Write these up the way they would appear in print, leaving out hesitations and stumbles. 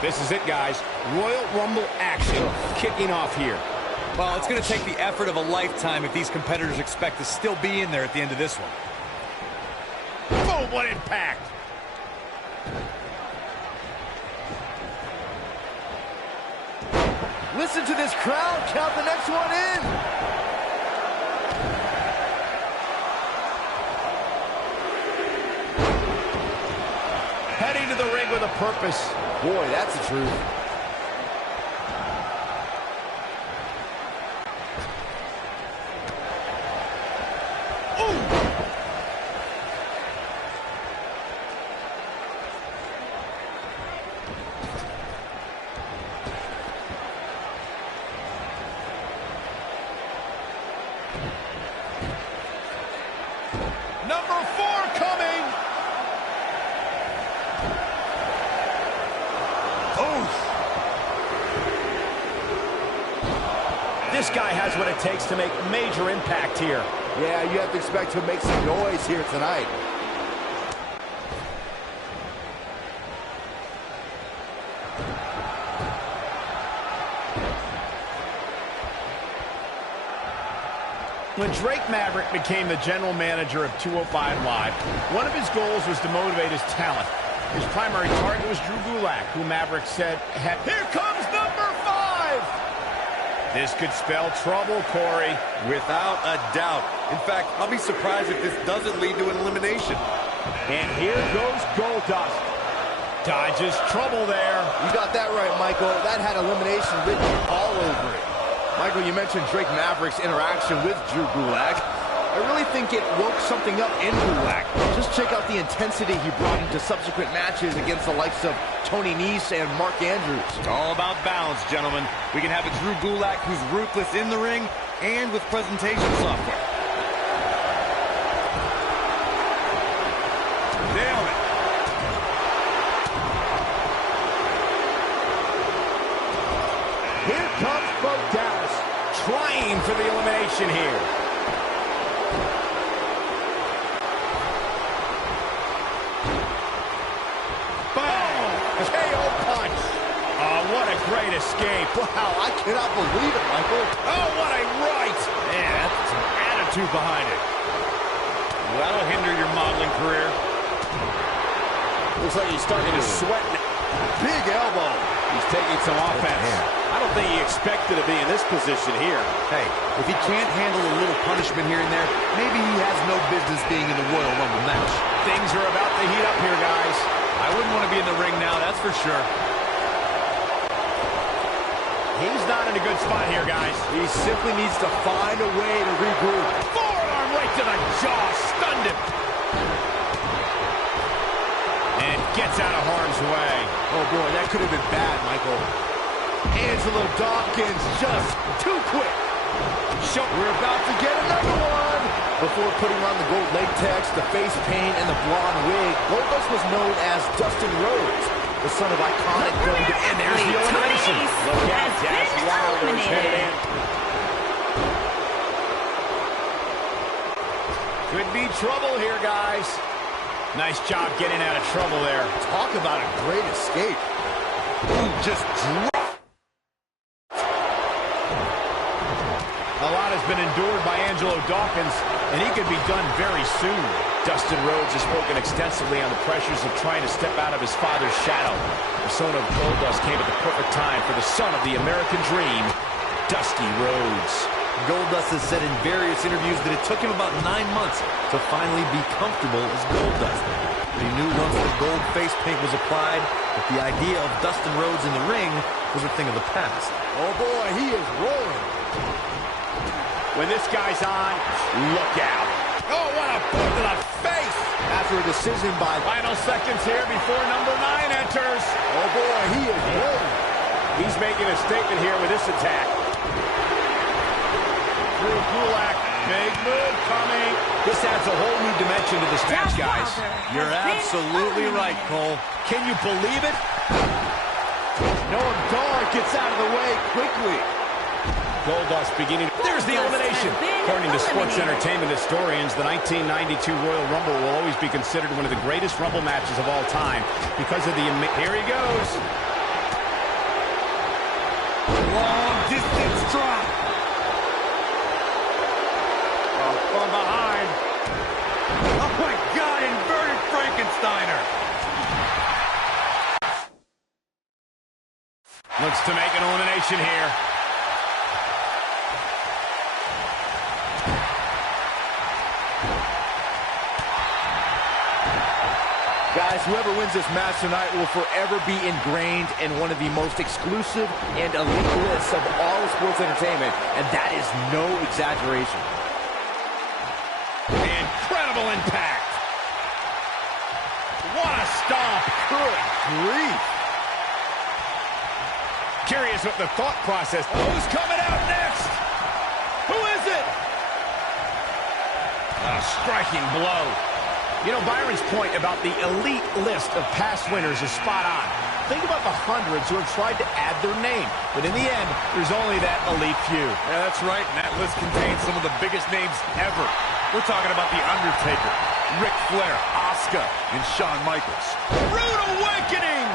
This is it, guys. Royal Rumble action kicking off here. Well, it's going to take the effort of a lifetime if these competitors expect to still be in there at the end of this one. Boom, what impact! Listen to this crowd count the next one in. Heading to the ring with a purpose. Boy, that's the truth. Number 4 coming. This guy has what it takes to make major impact here. Yeah, you have to expect to make some noise here tonight. When Drake Maverick became the general manager of 205 Live, one of his goals was to motivate his talent. His primary target was Drew Gulak, who Maverick said, "Here comes number 5!" This could spell trouble, Corey. Without a doubt. In fact, I'll be surprised if this doesn't lead to an elimination. And here goes Goldust. Dodges trouble there. You got that right, Michael. That had elimination written all over it. Michael, you mentioned Drake Maverick's interaction with Drew Gulak. I really think it woke something up in Gulak. Just check out the intensity he brought into subsequent matches against the likes of Tony Nese and Mark Andrews. It's all about balance, gentlemen. We can have a Drew Gulak who's ruthless in the ring and with presentation software. Nailed it. Here comes Bo Dallas, trying for the elimination here. Boom! KO punch. Oh, what a great escape. Wow, I cannot believe it, Michael. Oh, what a right. Man, that's some attitude behind it. That'll hinder your modeling career. Looks like he's starting to sweat now. Big elbow. He's taking some offense. I don't think he expected to be in this position here. Hey, if he can't handle a little punishment here and there, maybe he has no business being in the Royal Rumble match. Things are about to heat up here, guys. I wouldn't want to be in the ring now, that's for sure. He's not in a good spot here, guys. He simply needs to find a way to regroup. Forearm right to the jaw, stunned him. And gets out of harm's way. Oh, boy, that could have been bad, Michael. Angelo Dawkins just too quick. We're about to get another one. Before putting on the gold latex, the face paint, and the blonde wig, Goldust was known as Dustin Rhodes, the son of iconic gold. And there's the elimination. Look out, Dash Wilder is headed in. Could be trouble here, guys. Nice job getting out of trouble there. Talk about a great escape. Ooh, just dropped. A lot has been endured by Angelo Dawkins, and he could be done very soon. Dustin Rhodes has spoken extensively on the pressures of trying to step out of his father's shadow. The persona of Goldust came at the perfect time for the son of the American Dream, Dusty Rhodes. Goldust has said in various interviews that it took him about 9 months to finally be comfortable as Goldust. But he knew once the gold face paint was applied that the idea of Dustin Rhodes in the ring was a thing of the past. Oh, boy, he is rolling. When this guy's on, look out. Oh, what a boot to the face. After a decision by... Final seconds here before number 9 enters. Oh, boy, he is rolling. He's making a statement here with this attack. Drew Gulak, big move coming. This adds a whole new dimension to this match, guys. You're absolutely right, Cole. Can you believe it? Noam Dar gets out of the way quickly. Goldust beginning. There's the elimination. According to sports entertainment historians, the 1992 Royal Rumble will always be considered one of the greatest Rumble matches of all time because of the... Here he goes. Guys, whoever wins this match tonight will forever be ingrained in one of the most exclusive and elite lists of all of sports entertainment, and that is no exaggeration. Incredible impact. What a stomp. Good grief. Curious what the thought process. Who's coming out next? Who is it? A striking blow. You know, Byron's point about the elite list of past winners is spot on. Think about the hundreds who have tried to add their name, but in the end, there's only that elite few. Yeah, that's right, and that list contains some of the biggest names ever. We're talking about The Undertaker, Ric Flair, Asuka, and Shawn Michaels. Rude awakening!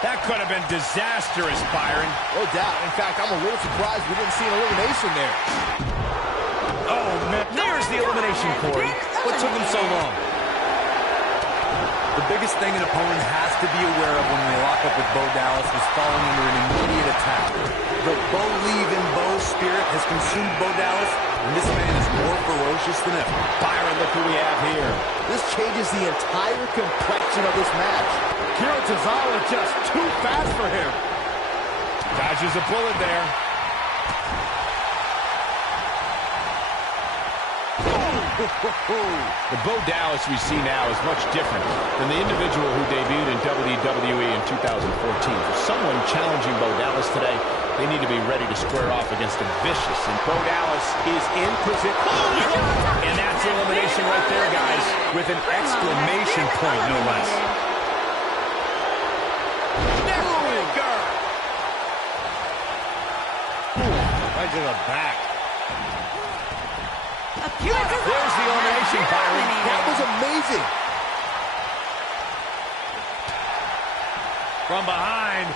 That could have been disastrous, Byron. No doubt. In fact, I'm a little surprised we didn't see an elimination there. Oh, man. There's the elimination, Corey. What took him so long? The biggest thing an opponent has to be aware of when they lock up with Bo Dallas is falling under an immediate attack. The Bo-leave-in-Bo spirit has consumed Bo Dallas, and this man is more ferocious than ever. Byron, look who we have here. This changes the entire complexion of this match. Kira Tozawa just too fast for him. Dodges a bullet there. The Bo Dallas we see now is much different than the individual who debuted in WWE in 2014. For someone challenging Bo Dallas today, they need to be ready to square off against a vicious. And Bo Dallas is in position. And that's elimination right there, guys, with an exclamation point, no less. Neckbreaker! Right to the back. There's the elimination, Byron. That was amazing. From behind.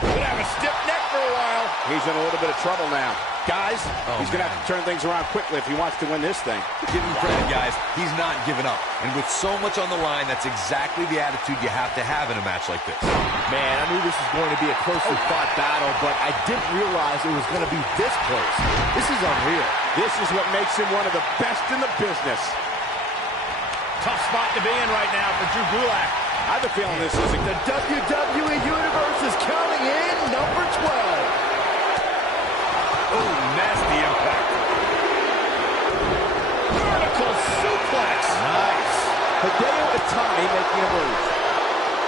Could have a stiff neck for a while. He's in a little bit of trouble now. Guys, He's going to have to turn things around quickly if he wants to win this thing. Give him credit, guys. He's not giving up. And with so much on the line, that's exactly the attitude you have to have in a match like this. Man, I knew this was going to be a closely fought battle, but I didn't realize it was going to be this close. This is unreal. This is what makes him one of the best in the business. tough spot to be in right now for Drew Gulak. I have a feeling this is The WWE Universe is counting in number 12. Oh, nasty impact. Vertical suplex. Nice. Hideo Itami making a move.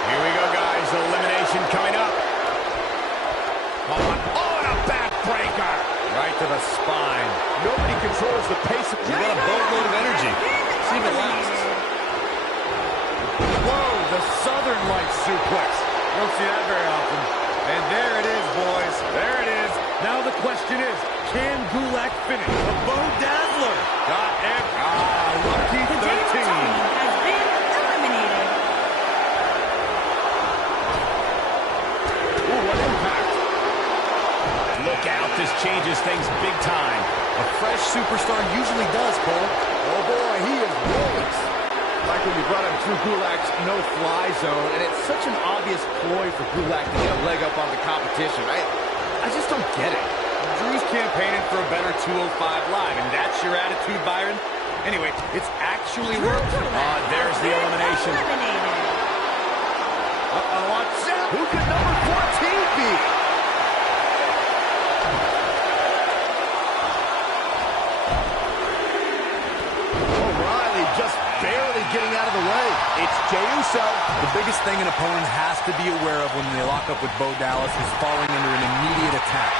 Here we go, guys. Elimination coming up. Oh, and a backbreaker. Right to the spine. Nobody controls the pace of... You got a boatload of energy. See if it lasts. Whoa, the Southern Light suplex. You don't see that very often. And there it is, boys. There it is. Now the question is, can Gulak finish? The Bo Dazzler. Got it. Lucky 13. has been eliminated. Ooh, what impact. Look out, this changes things big time. A fresh superstar usually does, Cole. Oh boy, he is rolling. Michael, you brought up Drew Gulak's no-fly zone, and it's such an obvious ploy for Gulak to get a leg up on the competition. I just don't get it. Drew's campaigning for a better 205 live, and that's your attitude, Byron? Anyway, it's actually worked. There's the elimination. Uh-oh, watch out. Who could number 14 be? O'Reilly just barely getting out of the way. It's Jey Uso. The biggest thing an opponent has to be aware of when they lock up with Bo Dallas is falling under an immediate attack.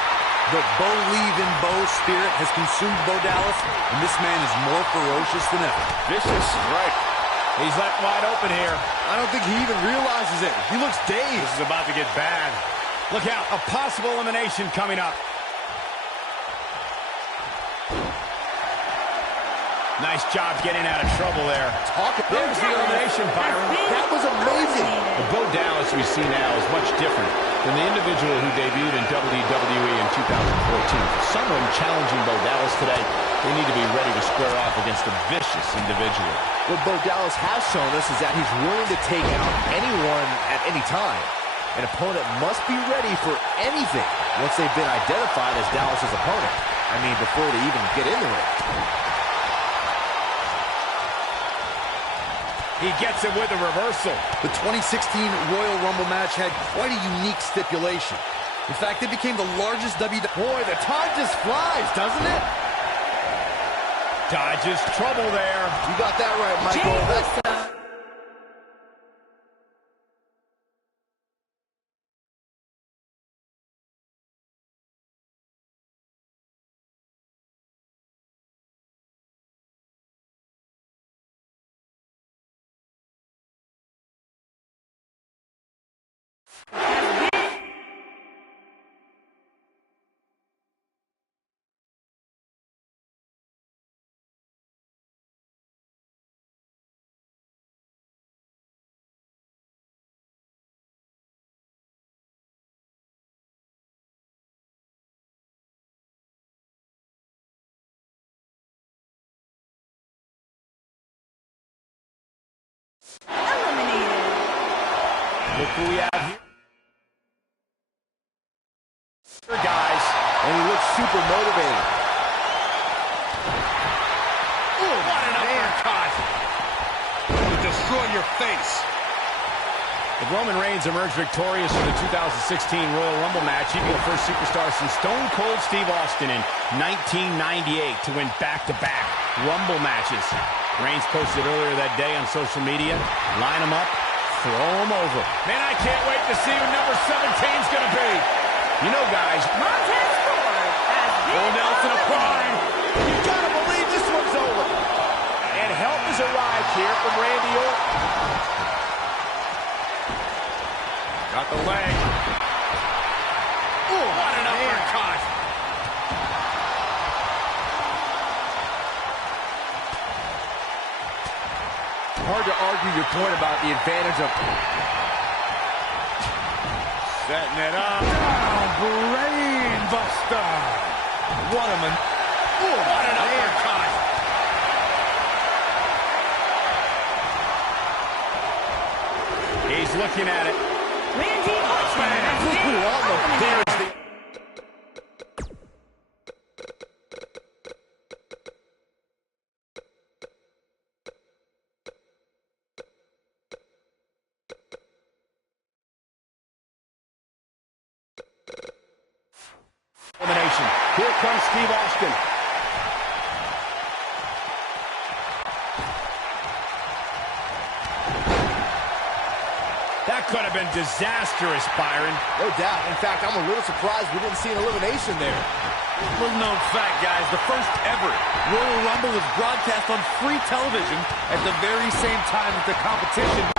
The Bo-leave-in-Bo spirit has consumed Bo Dallas, and this man is more ferocious than ever. Vicious strike. He's left wide open here. I don't think he even realizes it. He looks dazed. This is about to get bad. Look out, a possible elimination coming up. Nice job getting out of trouble there. There's the elimination, Byron. That was amazing. The Bo Dallas we see now is much different than the individual who debuted in WWE in 2014. For someone challenging Bo Dallas today, they need to be ready to square off against a vicious individual. What Bo Dallas has shown us is that he's willing to take out anyone at any time. An opponent must be ready for anything once they've been identified as Dallas's opponent. I mean, before they even get in the ring. He gets it with a reversal. The 2016 Royal Rumble match had quite a unique stipulation. In fact, it became the largest WWE... Boy, the time just flies, doesn't it? Dodges trouble there. You got that right, Michael. That's... Eliminated. Look who we have here. Guys, And he looks super motivated. ooh, what an uppercut. To destroy your face. If Roman Reigns emerged victorious in the 2016 Royal Rumble match, he'd be the first superstar since Stone Cold Steve Austin in 1998 to win back-to-back Rumble matches. Reigns posted earlier that day on social media, line him up, throw him over. Man, I can't wait to see who number 17's going to be. You know, guys, Montez Ford has been Bull Nelson applied. You gotta believe this one's over. And help has arrived here from Randy Orton. Got the leg. Ooh, what an uppercut. Hard to argue your point about the advantage of... Setting it up. Down, brain buster. What a man. Ooh, what an uppercut. He's looking at it. Randy Orton has been eliminated. Elimination. Here comes Steve Austin. That could have been disastrous, Byron. No doubt. In fact, I'm a little surprised we didn't see an elimination there. Little known fact, guys, the first ever Royal Rumble was broadcast on free television at the very same time that the competition...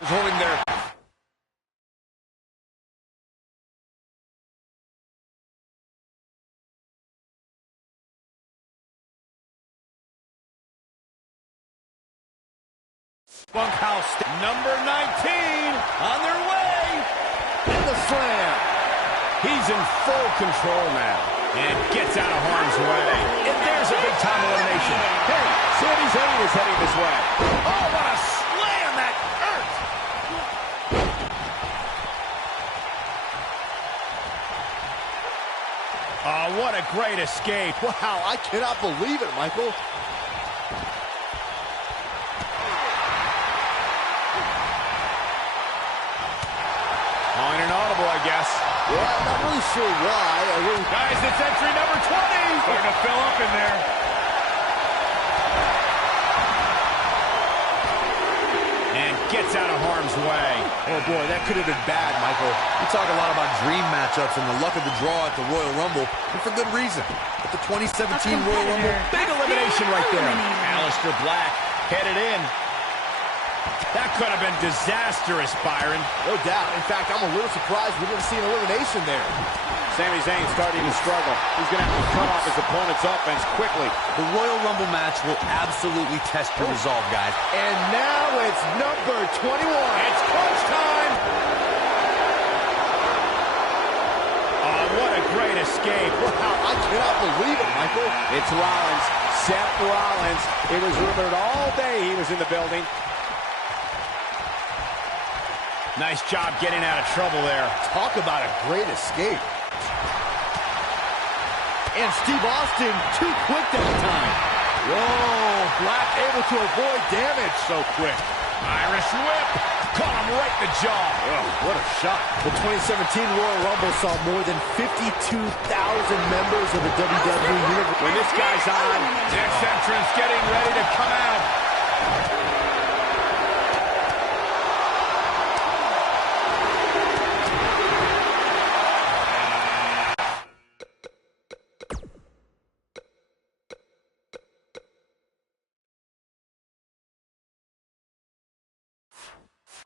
was holding their... Bunkhouse. Number 19 on their way. And the slam. He's in full control now and gets out of harm's way. And there's a big-time elimination. Hey, Sami Zayn is heading this way. Oh, what a slam! That hurt! Oh, what a great escape. Wow, I cannot believe it, Michael. Calling an audible, I guess. Yeah, I'm not really sure why. Guys, it's entry number 20. Starting to fill up in there. And gets out of harm's way. Oh, boy, that could have been bad, Michael. We talk a lot about dream matchups and the luck of the draw at the Royal Rumble, and for good reason. But the 2017 Royal Rumble, Big elimination right there. Eliminated. Aleister Black headed in. That could have been disastrous, Byron. No doubt. In fact, I'm a little surprised we didn't see an elimination there. Sami Zayn starting to struggle. He's going to have to cut off his opponent's offense quickly. The Royal Rumble match will absolutely test your resolve, guys. And now it's number 21. It's crunch time. Oh, what a great escape. Wow, I cannot believe it, Michael. It's Rollins. Seth Rollins. It was rumored all day he was in the building. Nice job getting out of trouble there. Talk about a great escape. And Steve Austin too quick that time. Whoa, Black able to avoid damage so quick. Irish whip. Caught him right in the jaw. Oh, what a shot. The 2017 Royal Rumble saw more than 52,000 members of the WWE Universe. When this guy's on, next entrance getting ready to come out.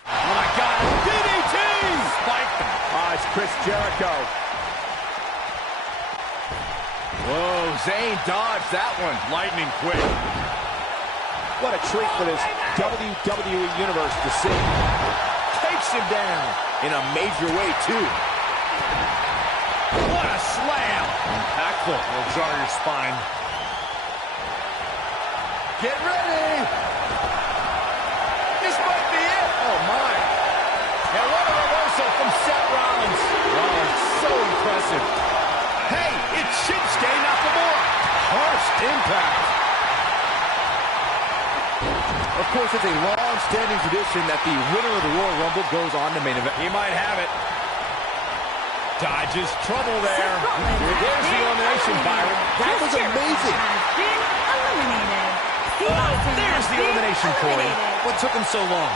Oh my God, DDT! Spiked him. Oh, it's Chris Jericho. Whoa, Zayn dodged that one. Lightning quick. What a treat for this WWE Universe to see. Takes him down in a major way, too. What a slam! Impactful. Will jar your spine. Get ready! This might be it! Oh, my. And what a reversal from Seth Rollins. Oh, so impressive. Hey, it's Shinsuke Nakamura. Harsh impact. Of course, it's a long-standing tradition that the winner of the Royal Rumble goes on to main event. He might have it. Dodges trouble there. There's the elimination, Byron. That was amazing. There's the elimination, Corey. What took him so long?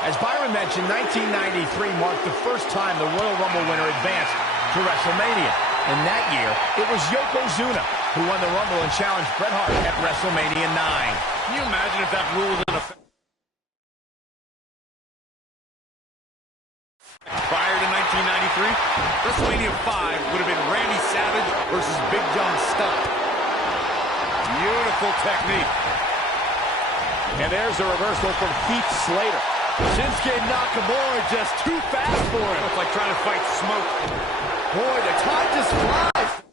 As Byron mentioned, 1993 marked the first time the Royal Rumble winner advanced to WrestleMania. And that year, it was Yokozuna who won the Rumble and challenged Bret Hart at WrestleMania 9. Can you imagine if that rule was in effect prior to 1993? WrestleMania 5 would have been Randy Savage versus Big John Studd. Beautiful technique. And there's a reversal from Heath Slater. Shinsuke Nakamura just too fast for him. It's like trying to fight smoke. Boy, the time just flies.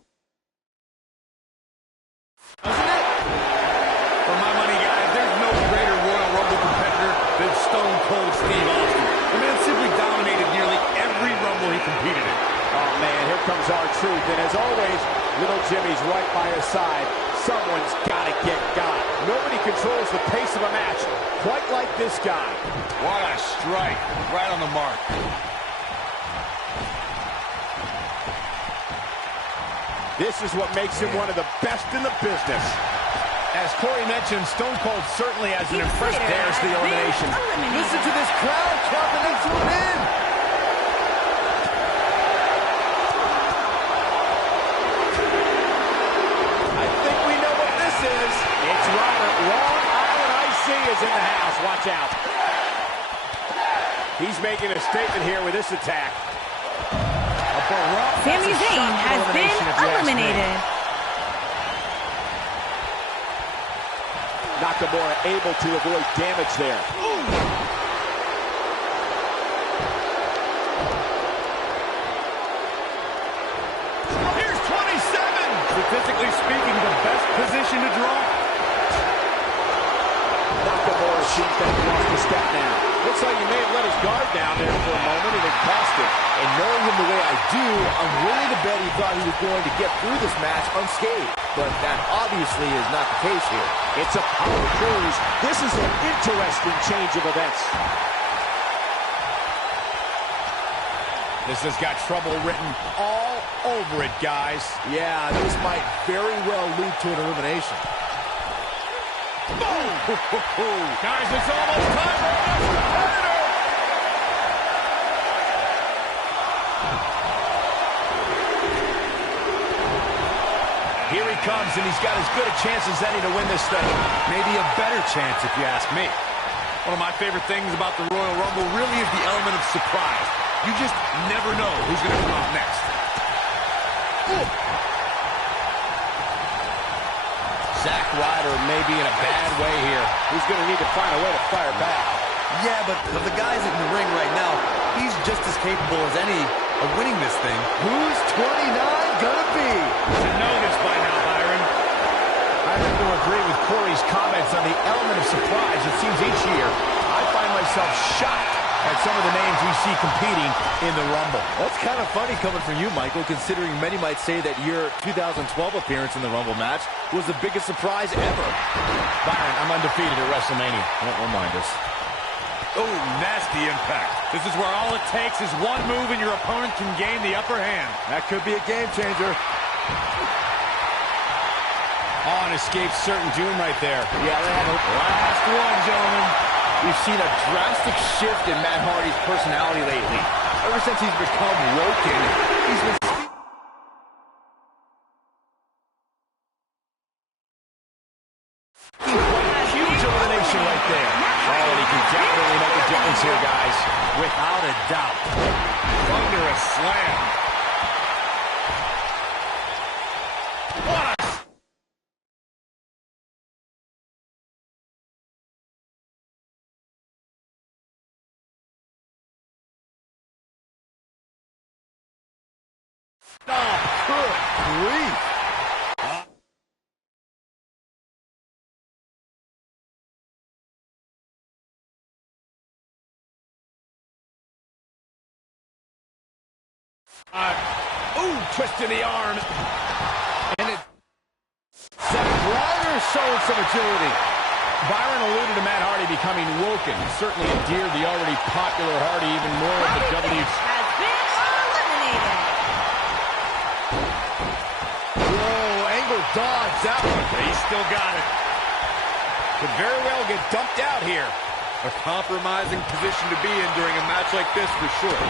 Doesn't it? For my money, guys, there's no greater Royal Rumble competitor than Stone Cold Steve Austin. The man simply dominated nearly every Rumble he competed in. Oh, man, here comes R-Truth. And as always, little Jimmy's right by his side. Someone's got to get got. Nobody controls the pace of a match quite like this guy. What a strike. Right on the mark. This is what makes him one of the best in the business. As Corey mentioned, Stone Cold certainly has an impressive... There's the elimination. Listen to this crowd confidence to an end. I think we know what this is. It's Robert. Long Island Ice is in the house. Watch out. He's making a statement here with this attack. Sami Zayn has been eliminated. Nakamura able to avoid damage there. Here's 27. Statistically speaking, the best position to draw. Nakamura seems to have lost a step now. Looks like he may have let his guard down there for a moment and it cost him. And knowing him the way I do, I'm willing to bet he thought he was going to get through this match unscathed. But that obviously is not the case here. It's a power cruise. This is an interesting change of events. This has got trouble written all over it, guys. Yeah, this might very well lead to an elimination. Boom! Guys, it's almost time for our next competitor. Here he comes, and he's got as good a chance as any to win this thing. Maybe a better chance, if you ask me. One of my favorite things about the Royal Rumble really is the element of surprise. You just never know who's going to come out next. Zack Ryder may be in a bad way here. He's going to need to find a way to fire back. Yeah, but of the guys in the ring right now, he's just as capable as any of winning this thing. Who's 29 gonna be? You should know this by now, Byron. I have to agree with Corey's comments on the element of surprise. It seems each year I find myself shocked at some of the names we see competing in the Rumble. That's kind of funny coming from you, Michael, considering many might say that your 2012 appearance in the Rumble match was the biggest surprise ever. Byron, I'm undefeated at WrestleMania. Don't remind us. Oh, nasty impact. This is where all it takes is one move and your opponent can gain the upper hand. That could be a game changer. Oh, and escapes certain doom right there. Yeah, they have a Last one, gentlemen. We've seen a drastic shift in Matt Hardy's personality lately. Ever since he's become woken, he's been huge elimination right there. Oh, and he can definitely make a difference here, guys. Without a doubt. Thunderous slam. What a... oh, good grief. Ooh, twist in the arm. And it... Zack Ryder showing some agility. Byron alluded to Matt Hardy becoming woken. Certainly endeared the already popular Hardy even more of the W. Has been eliminated. Whoa, angle dodge that one. He's still got it. Could very well get dumped out here. A compromising position to be in during a match like this for sure.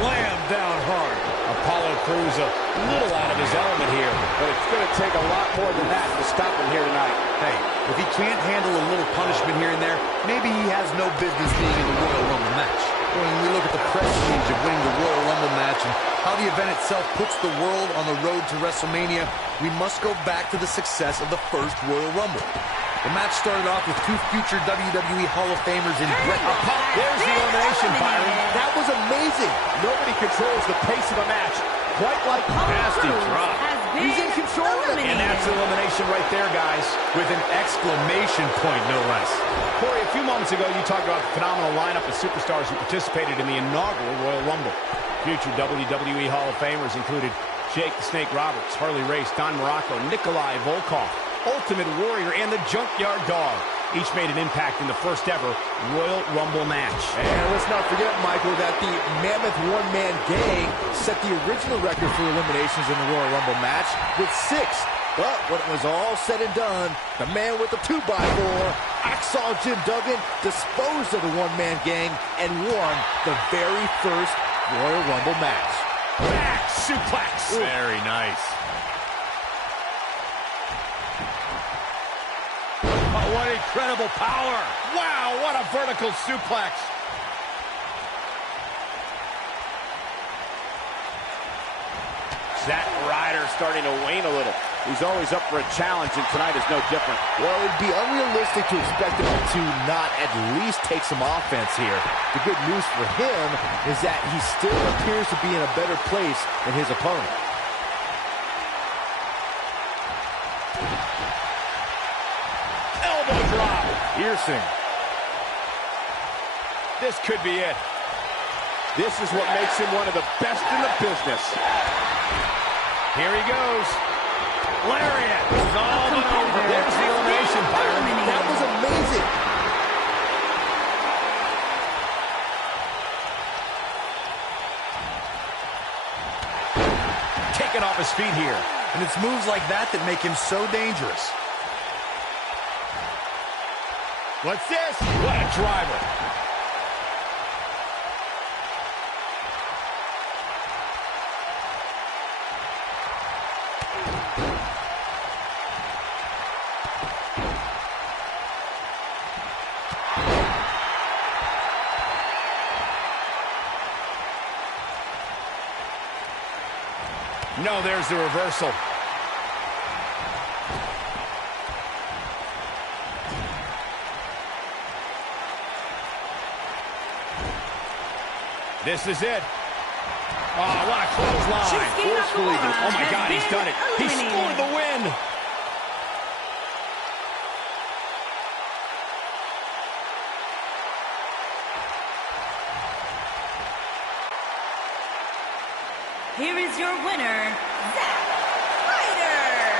Slam down hard. Apollo Crews a little out of his element here, but it's going to take a lot more than that to stop him here tonight. Hey, if he can't handle a little punishment here and there, maybe he has no business being in the Royal Rumble match. When we look at the prestige of winning the Royal Rumble match and how the event itself puts the world on the road to WrestleMania, we must go back to the success of the first Royal Rumble. The match started off with two future WWE Hall of Famers in Bret. There's the elimination, Byron. That was amazing. Nobody controls the pace of a match quite like Nasty drop. He's in control of it. And that's elimination right there, guys. With an exclamation point, no less. Corey, a few moments ago, you talked about the phenomenal lineup of superstars who participated in the inaugural Royal Rumble. Future WWE Hall of Famers included Jake the Snake Roberts, Harley Race, Don Morocco, Nikolai Volkov, Ultimate Warrior, and the Junkyard Dog. Each made an impact in the first ever Royal Rumble match. And let's not forget, Michael, that the Mammoth One-Man Gang set the original record for eliminations in the Royal Rumble match with 6. But when it was all said and done, the man with the 2x4, Hacksaw Jim Duggan, disposed of the One-Man Gang and won the very first Royal Rumble match. Back suplex. Very nice. Oh, what incredible power. Wow, what a vertical suplex. Zack Ryder starting to wane a little. He's always up for a challenge, and tonight is no different. Well, it'd be unrealistic to expect him to not at least take some offense here. The good news for him is that he still appears to be in a better place than his opponent. Elbow drop. Piercing. This could be it. This is what makes him one of the best in the business. Here he goes. Lariat. It's all but over. There's the elimination, Byron. That was amazing. Taken off his feet here. And it's moves like that that make him so dangerous. What's this? What a driver. No, there's the reversal. This is it. Oh, what a clothesline. Forcefully. Oh, my God, he's done it. He scored the win. Here is your winner, Zack Ryder.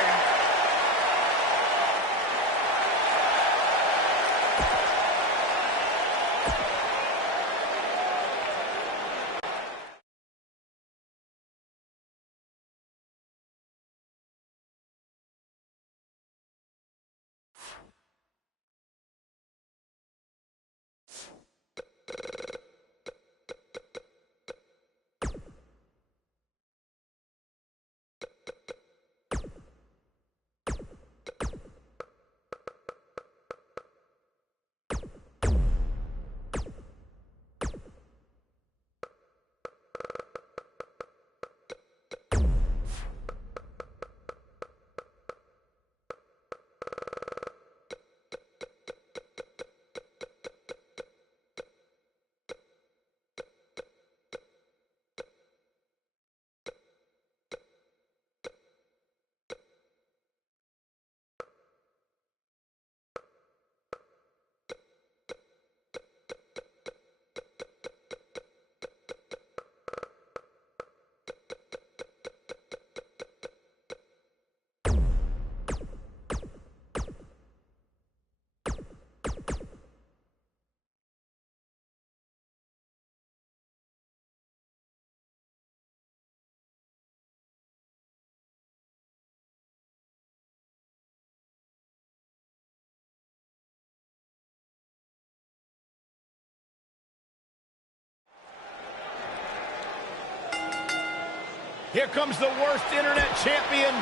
Here comes the worst internet champion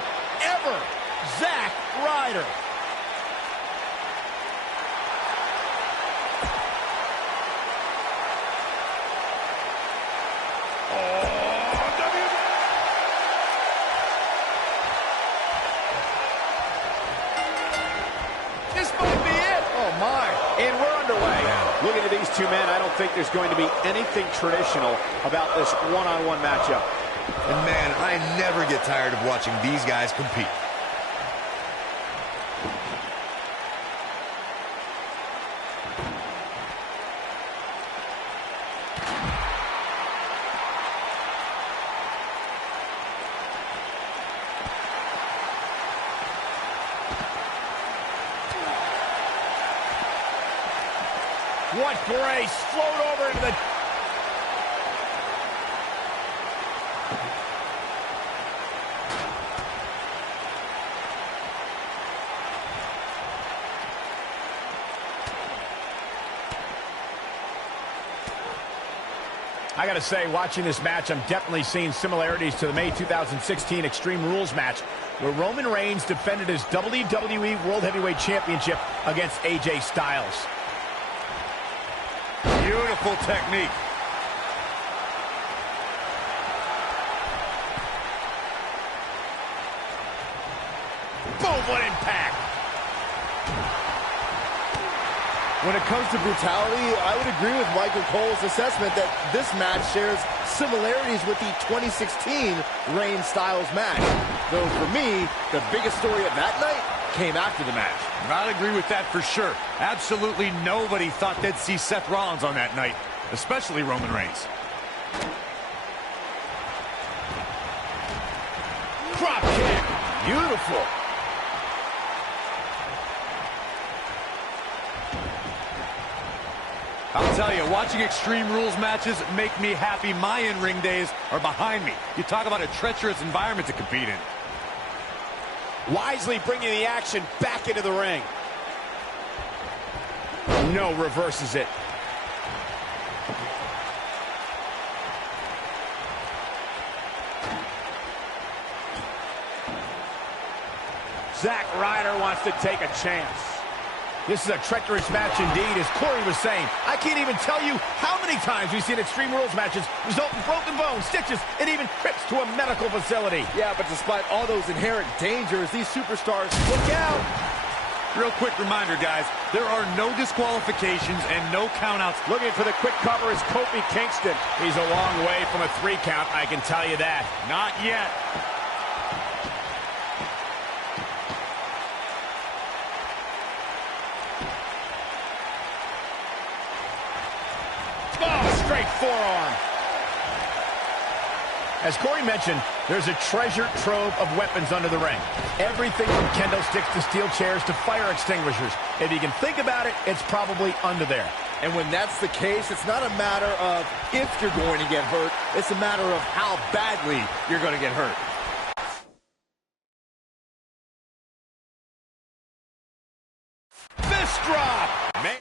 ever, Zack Ryder. This might be it. Oh, my. And we're underway. Looking at these two men, I don't think there's going to be anything traditional about this one-on-one matchup. And man, I never get tired of watching these guys compete. What grace. Float over into the... I gotta say, watching this match, I'm definitely seeing similarities to the May 2016 Extreme Rules match, where Roman Reigns defended his WWE World Heavyweight Championship against AJ Styles. Beautiful technique. Boom, what impact! When it comes to brutality, I would agree with Michael Cole's assessment that this match shares similarities with the 2016 Reigns-Styles match. Though for me, the biggest story of that night came after the match. I'd agree with that for sure. Absolutely nobody thought they'd see Seth Rollins on that night, especially Roman Reigns. Drop kick! Beautiful! I'll tell you, watching Extreme Rules matches make me happy my in-ring days are behind me. You talk about a treacherous environment to compete in. Wisely bringing the action back into the ring. No, reverses it. Zack Ryder wants to take a chance. This is a treacherous match indeed, as Corey was saying. I can't even tell you how many times we've seen Extreme Rules matches result in broken bones, stitches, and even trips to a medical facility. Yeah, but despite all those inherent dangers, these superstars look out. Real quick reminder, guys, there are no disqualifications and no countouts. Looking for the quick cover is Kofi Kingston. He's a long way from a 3 count, I can tell you that. Not yet. Oh, straight forearm. As Corey mentioned, there's a treasure trove of weapons under the ring. Everything from kendo sticks to steel chairs to fire extinguishers. If you can think about it, it's probably under there. And when that's the case, it's not a matter of if you're going to get hurt. It's a matter of how badly you're going to get hurt. Fist drop! Man.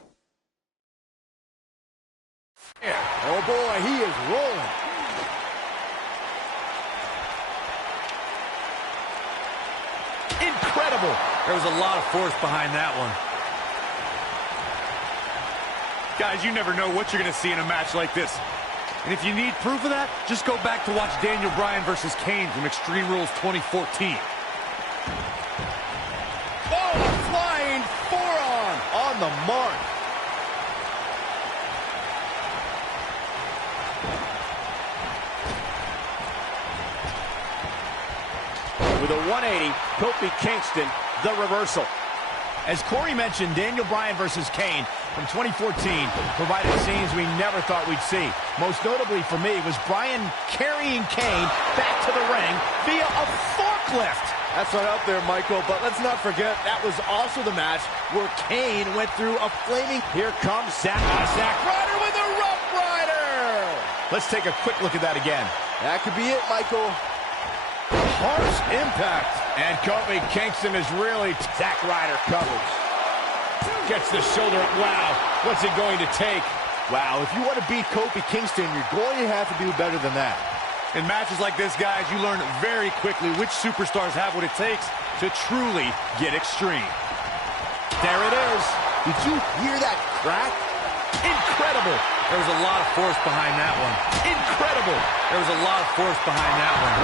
Oh boy, he is rolling. Incredible! There was a lot of force behind that one. Guys, you never know what you're going to see in a match like this. And if you need proof of that, just go back to watch Daniel Bryan versus Kane from Extreme Rules 2014. Oh, a flying forearm on the mark. With a 180, Kofi Kingston, the reversal. As Corey mentioned, Daniel Bryan versus Kane from 2014 provided scenes we never thought we'd see. Most notably for me was Bryan carrying Kane back to the ring via a forklift. That's right up there, Michael, but let's not forget that was also the match where Kane went through a flaming... Here comes Zack Ryder with a Rough Rider! Let's take a quick look at that again. That could be it, Michael. Harsh impact. And Kofi Kingston is really... Zack Ryder covers. Gets the shoulder up. Wow, what's it going to take? Wow, if you want to beat Kofi Kingston, you're going to have to do better than that. In matches like this, guys, you learn very quickly which superstars have what it takes to truly get extreme. There it is. Did you hear that crack? Incredible. There was a lot of force behind that one. Incredible. There was a lot of force behind that one.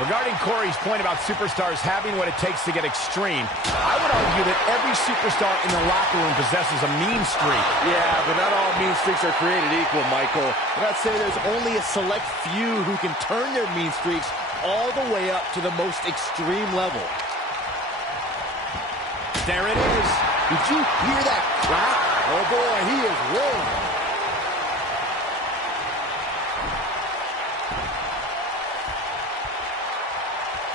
Regarding Corey's point about superstars having what it takes to get extreme, I would argue that every superstar in the locker room possesses a mean streak. Yeah, but not all mean streaks are created equal, Michael. And I'd say there's only a select few who can turn their mean streaks all the way up to the most extreme level. There it is. Did you hear that crack? Oh boy, he is rolling.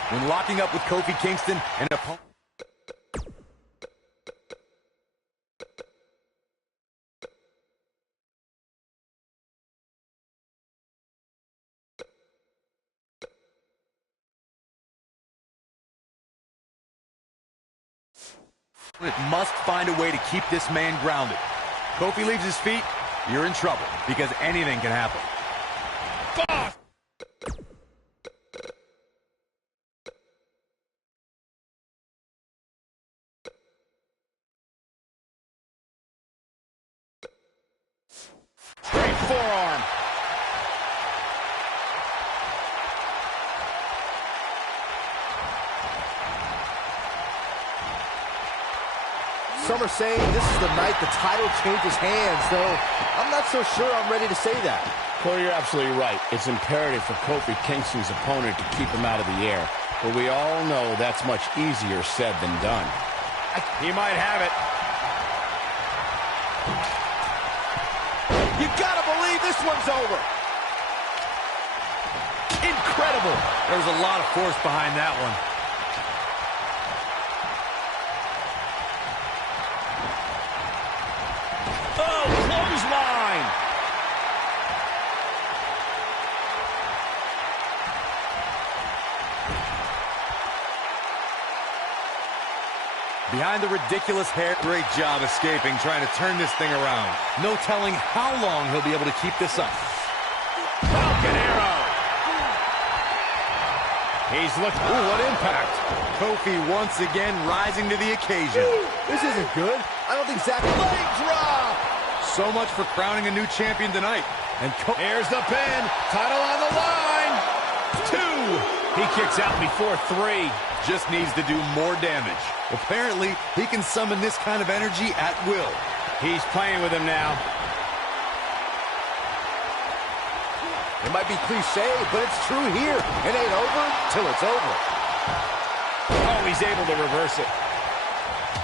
When locking up with Kofi Kingston, an opponent... must find a way to keep this man grounded. Kofi leaves his feet, you're in trouble, because anything can happen. Straight forearm. Some are saying this is the night the title changes hands, though I'm not so sure I'm ready to say that. Corey, you're absolutely right. It's imperative for Kofi Kingston's opponent to keep him out of the air. But we all know that's much easier said than done. He might have it. You gotta believe this one's over. Incredible. There was a lot of force behind that one. Oh, clothesline. Behind the ridiculous hair, great job escaping, trying to turn this thing around. No telling how long he'll be able to keep this up. Falcon arrow. He's looking. Ooh, what impact. Kofi once again rising to the occasion. This isn't good. I don't think Zach... Leg drop! So much for crowning a new champion tonight. And here's the pin. Title on the line. 2. He kicks out before 3. Just needs to do more damage. Apparently, he can summon this kind of energy at will. He's playing with him now. It might be cliche, but it's true here. It ain't over till it's over. Oh, he's able to reverse it.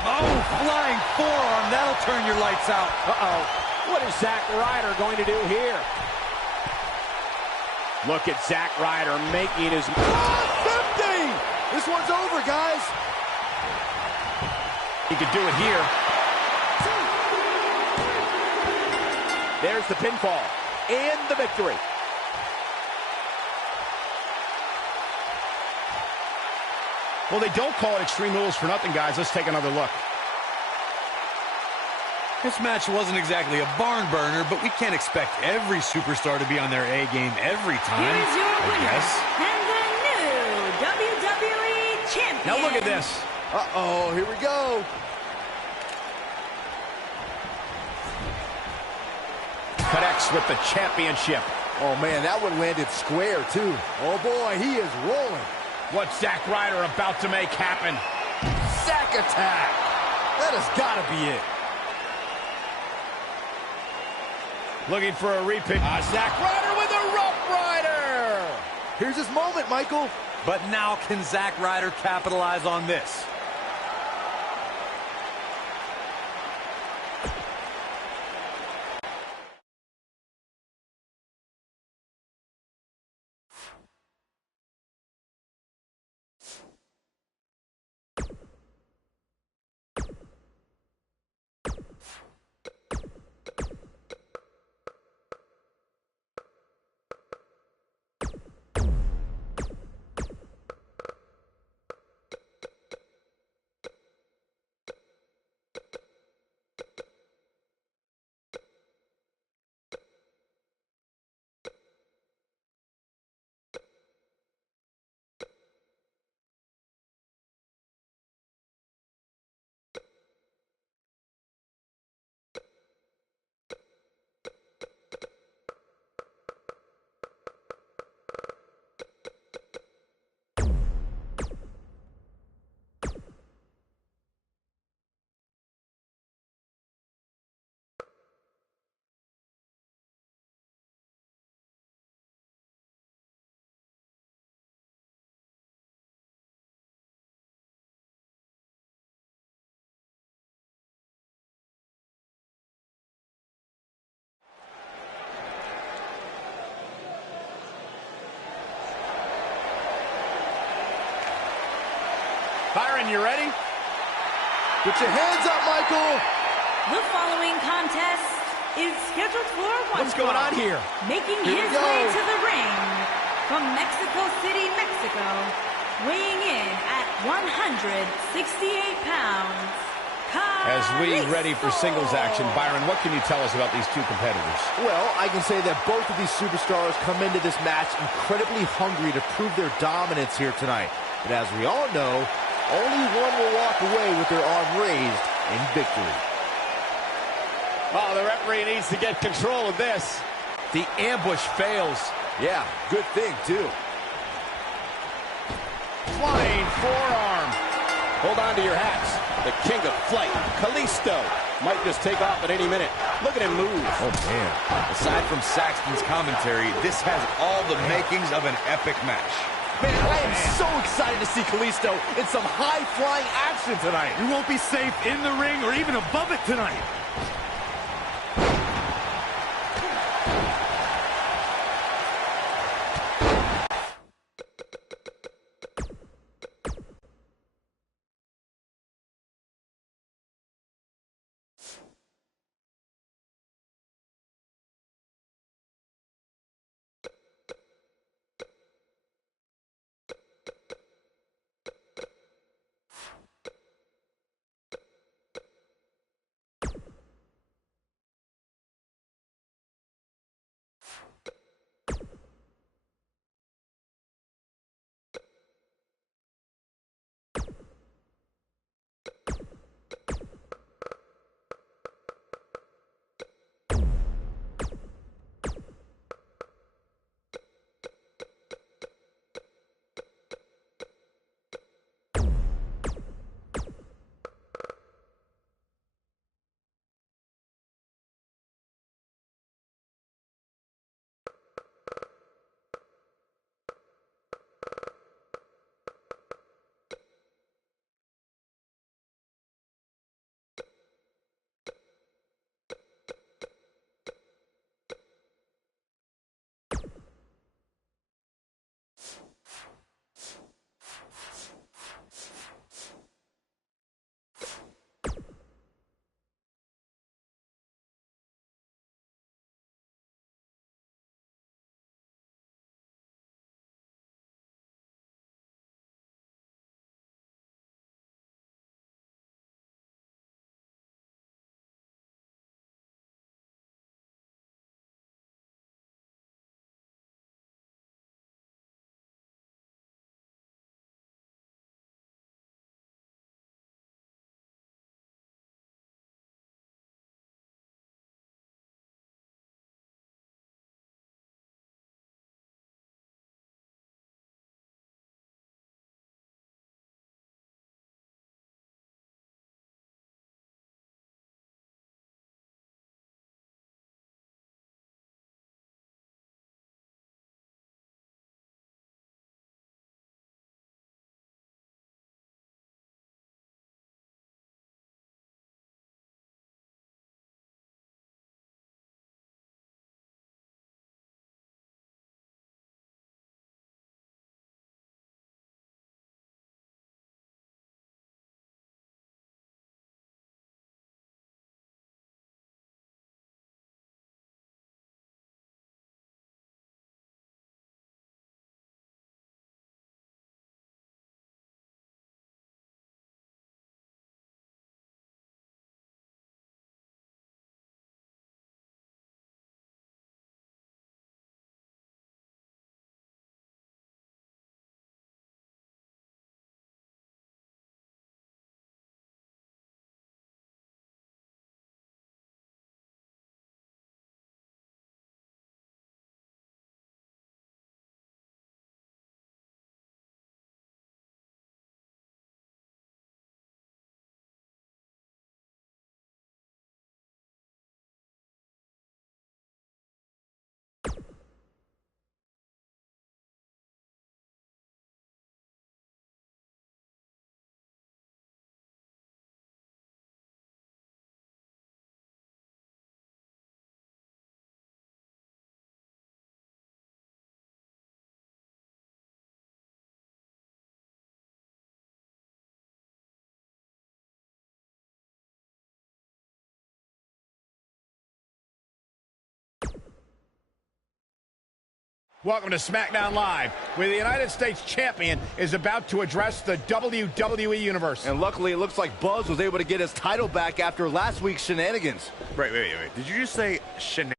Oh, flying forearm. That'll turn your lights out. Uh-oh. What is Zack Ryder going to do here? Look at Zack Ryder making his... 50! This one's over, guys. He could do it here. There's the pinfall and the victory. Well, they don't call it Extreme Rules for nothing, guys. Let's take another look. This match wasn't exactly a barn burner, but we can't expect every superstar to be on their A game every time. Here is your I winner, guess. and the new WWE Champion. Now look at this. Uh-oh, here we go. Connects with the championship. Oh, man, that one landed square, too. Oh, boy, he is rolling. What's Zack Ryder about to make happen? Sack attack. That has got to be it. Looking for a repeat. Zack Ryder with a Rough Rider. Here's his moment, Michael. But now can Zack Ryder capitalize on this? Byron, you ready? Put your hands up, Michael. The following contest is scheduled for one. What's going on here? Making Here we his go. way to the ring from Mexico City, Mexico, weighing in at 168 pounds. As we ready for singles action, Byron, what can you tell us about these two competitors? Well, I can say that both of these superstars come into this match incredibly hungry to prove their dominance here tonight. But as we all know, only one will walk away with their arm raised in victory. Oh, the referee needs to get control of this. The ambush fails. Yeah, good thing, too. Flying forearm. Hold on to your hats. The king of flight, Kalisto, might just take off at any minute. Look at him move. Oh, man. Aside from Saxton's commentary, this has all the makings of an epic match. Man, I am so excited to see Kalisto in some high-flying action tonight. You won't be safe in the ring or even above it tonight. Welcome to SmackDown Live, where the United States Champion is about to address the WWE Universe. And luckily, it looks like Buzz was able to get his title back after last week's shenanigans. Wait. Did you just say shenanigans?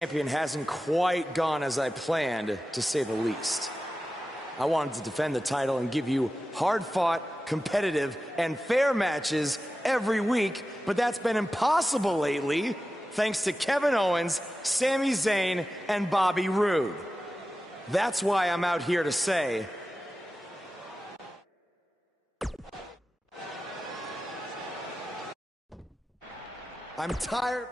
Champion hasn't quite gone as I planned, to say the least. I wanted to defend the title and give you hard-fought, competitive, and fair matches every week, but that's been impossible lately, thanks to Kevin Owens, Sami Zayn, and Bobby Roode. That's why I'm out here to say, I'm tired.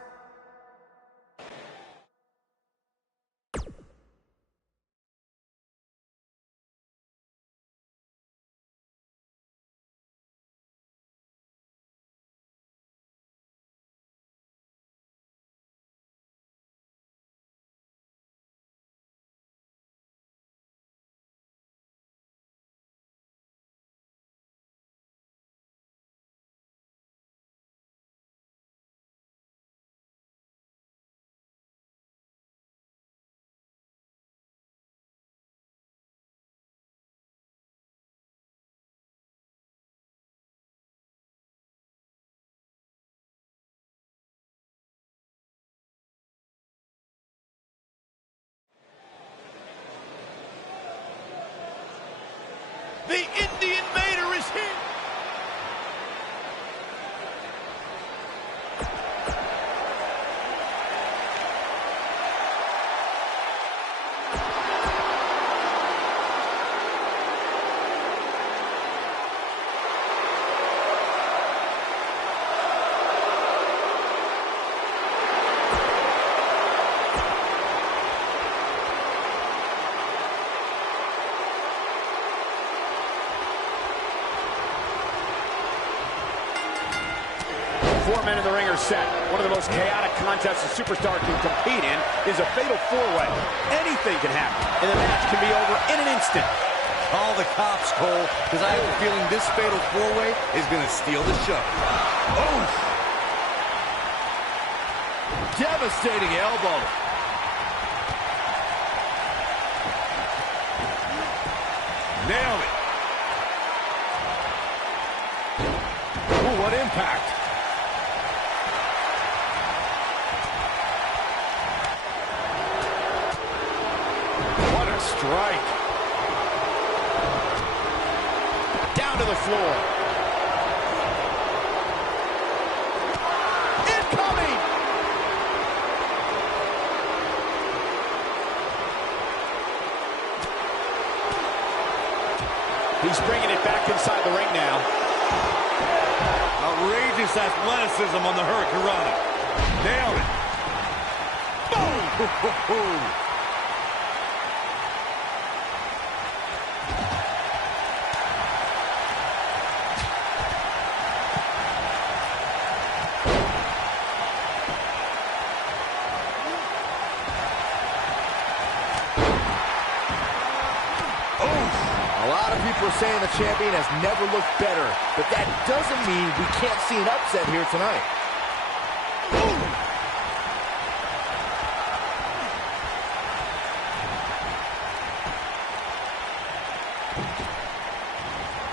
The Indian Mater is here. Four men in the ring are set. One of the most chaotic contests a superstar can compete in is a fatal four-way. Anything can happen, and the match can be over in an instant. Call the cops, Cole, because I have a feeling this fatal four-way is going to steal the show. Oh! Devastating elbow. Nailed it. Ooh, what impact. What a strike. Down to the floor. Incoming! He's bringing it back inside the ring now. Outrageous athleticism on the Hurricanrana. Nailed it. Boom! A lot of people are saying the champion has never looked better, but that doesn't mean we can't see an upset here tonight.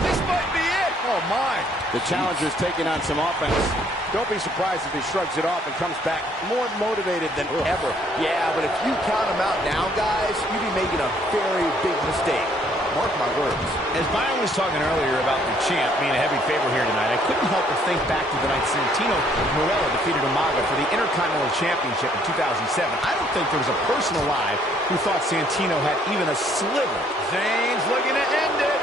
This might be it. Oh, my. The challenger's taking on some offense. Don't be surprised if he shrugs it off and comes back more motivated than ever. Yeah, but if you count him out now, guys, you'd be making a very big mistake. Mark my words. As Byron was talking earlier about the champ being a heavy favorite here tonight, I couldn't help but think back to the night Santino Marella defeated Umaga for the Intercontinental Championship in 2007. I don't think there was a person alive who thought Santino had even a sliver. Zayn's looking to end it.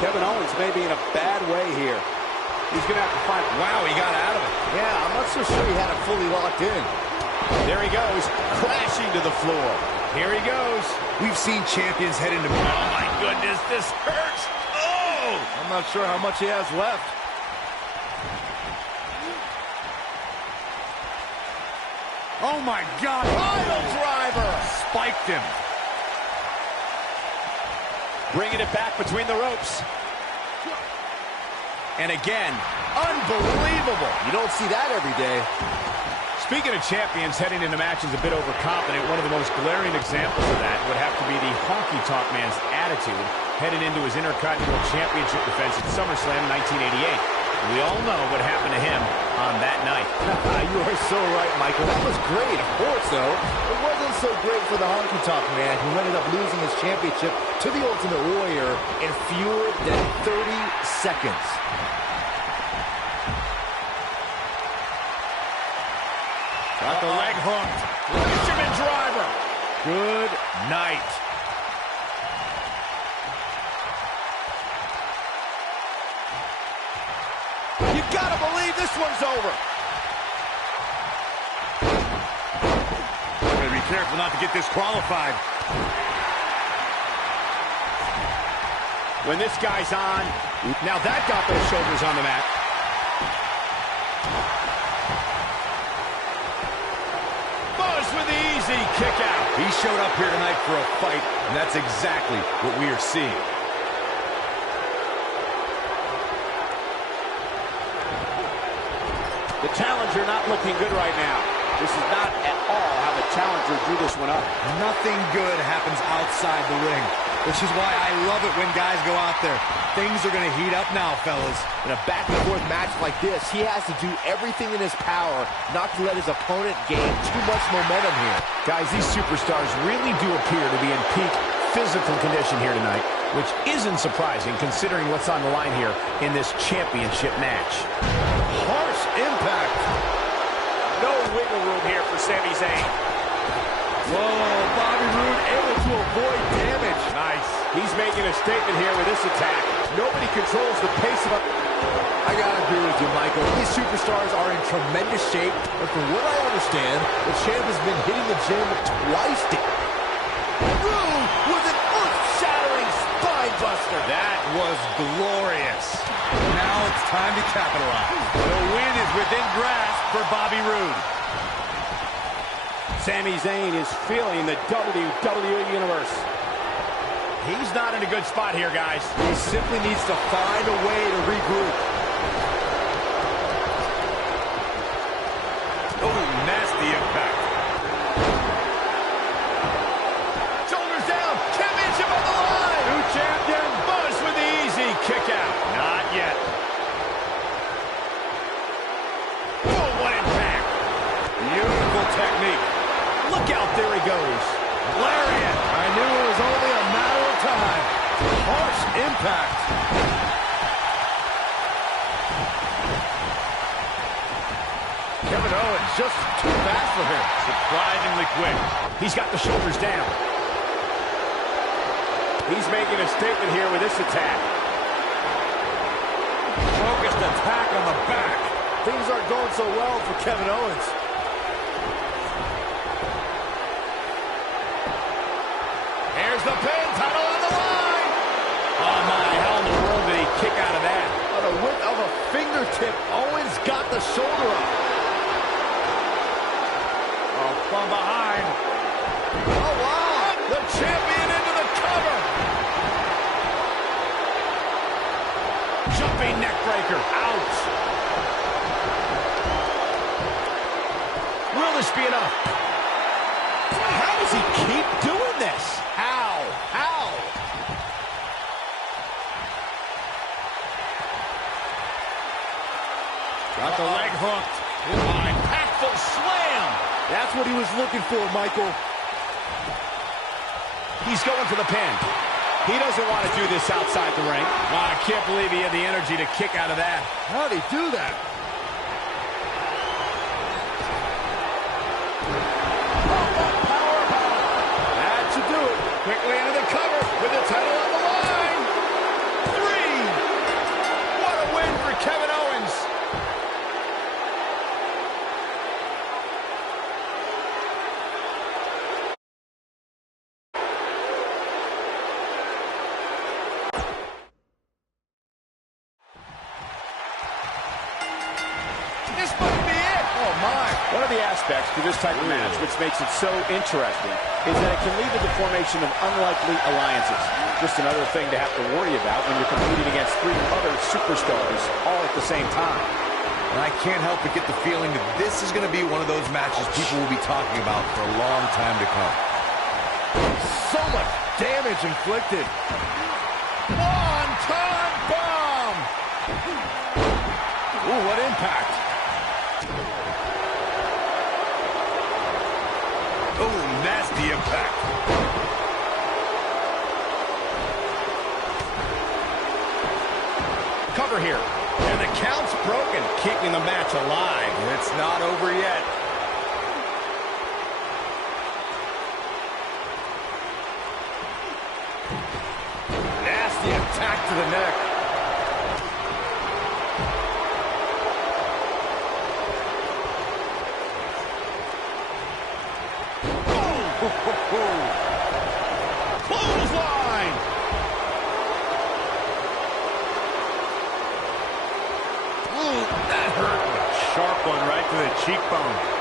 Kevin Owens may be in a bad way here. He's going to have to find... Wow, he got out of it. Yeah, I'm not so sure he had it fully locked in. There he goes, crashing to the floor. Here he goes. We've seen champions head into... Oh, my goodness, this hurts. Oh! I'm not sure how much he has left. Oh, my God. Pile driver. Spiked him. Bringing it back between the ropes. And again, unbelievable. You don't see that every day. Speaking of champions heading into matches a bit overconfident, one of the most glaring examples of that would have to be the honky-tonk man's attitude heading into his Intercontinental Championship defense at SummerSlam 1988. We all know what happened to him on that night. You are so right, Michael. That was great, of course, though. It wasn't so great for the honky-tonk man, who ended up losing his championship to the Ultimate Warrior in fewer than 30 seconds. Got the leg hooked. Fisherman driver. Good night. You gotta believe this one's over. Gotta be careful not to get disqualified. When this guy's on, now that got those shoulders on the mat. Buzz with the easy kick out. He showed up here tonight for a fight, and that's exactly what we are seeing. The challenger not looking good right now. This is not at all how the challenger drew this one up. Nothing good happens outside the ring, which is why I love it when guys go out there. Things are going to heat up now, fellas. In a back-and-forth match like this, he has to do everything in his power not to let his opponent gain too much momentum here. Guys, these superstars really do appear to be in peak physical condition here tonight, which isn't surprising considering what's on the line here in this championship match. Harsh impact. No wiggle room here for Sami Zayn. Whoa, Bobby Roode able to avoid damage. Nice. He's making a statement here with this attack. Nobody controls the pace of a... I gotta agree with you, Michael. These superstars are in tremendous shape, and from what I understand, the champ has been hitting the gym twice. Roode with an earth-shattering spine buster. That was glorious. Now it's time to capitalize. The win is within grasp for Bobby Roode. Sami Zayn is feeling the WWE Universe. He's not in a good spot here, guys. He simply needs to find a way to regroup. Oh, nasty impact. Shoulders down. Championship on the line. New champion. Buzz with the easy kick out. Not yet. Oh, what impact. Beautiful technique. Look out, there he goes. Lariat. I knew it was only a matter of time. Harsh impact. Kevin Owens just too fast for him. Surprisingly quick. He's got the shoulders down. He's making a statement here with this attack. Focused attack on the back. Things aren't going so well for Kevin Owens. Here's the pin, title on the line. Oh, my, how in the world did he kick out of that? On the width of a fingertip, Owens got the shoulder up. Oh, from behind. Oh, wow. The champion into the cover. Jumping neck breaker. Ouch. Will this be enough? How does he keep doing this? How? How? Got the leg hooked. Impactful slam. That's what he was looking for, Michael. He's going for the pin. He doesn't want to do this outside the ring. Oh, I can't believe he had the energy to kick out of that. How did he do that? That should do it. Quickly into the cover with the title on the line. 3. What a win for Kevin Owens. This might be it. Oh, my. One of the aspects to this type of match which makes it so interesting is that it can lead to the formation of unlikely alliances. Just another thing to have to worry about when you're competing against 3 other superstars all at the same time. And I can't help but get the feeling that this is going to be one of those matches people will be talking about for a long time to come. So much damage inflicted. One-ton bomb! Ooh, what impact. Oh, nasty impact. Cover here. And the count's broken, keeping the match alive. It's not over yet. Nasty attack to the neck. Clothesline! Ooh, that hurt. Sharp one right to the cheekbone.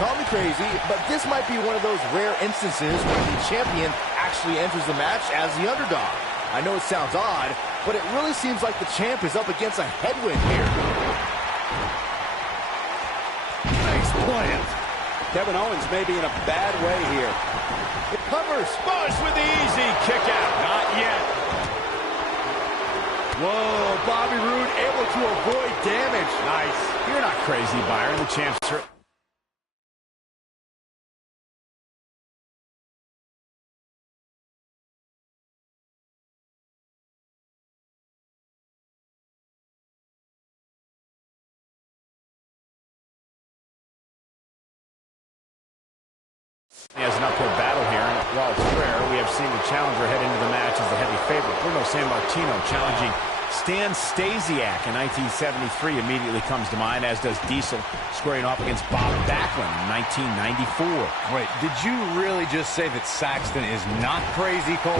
Call me crazy, but this might be one of those rare instances where the champion actually enters the match as the underdog. I know it sounds odd, but it really seems like the champ is up against a headwind here. Nice plant. Kevin Owens may be in a bad way here. It covers. Bush with the easy kick out. Not yet. Whoa, Bobby Roode able to avoid damage. Nice. You're not crazy, Byron. The champ's hurt. He has an uphill battle here, and while it's rare, we have seen the challenger head into the match as the heavy favorite. Bruno Sammartino challenging Stan Stasiak in 1973 immediately comes to mind, as does Diesel squaring off against Bob Backlund in 1994. Wait, did you really just say that Saxton is not crazy, Cole?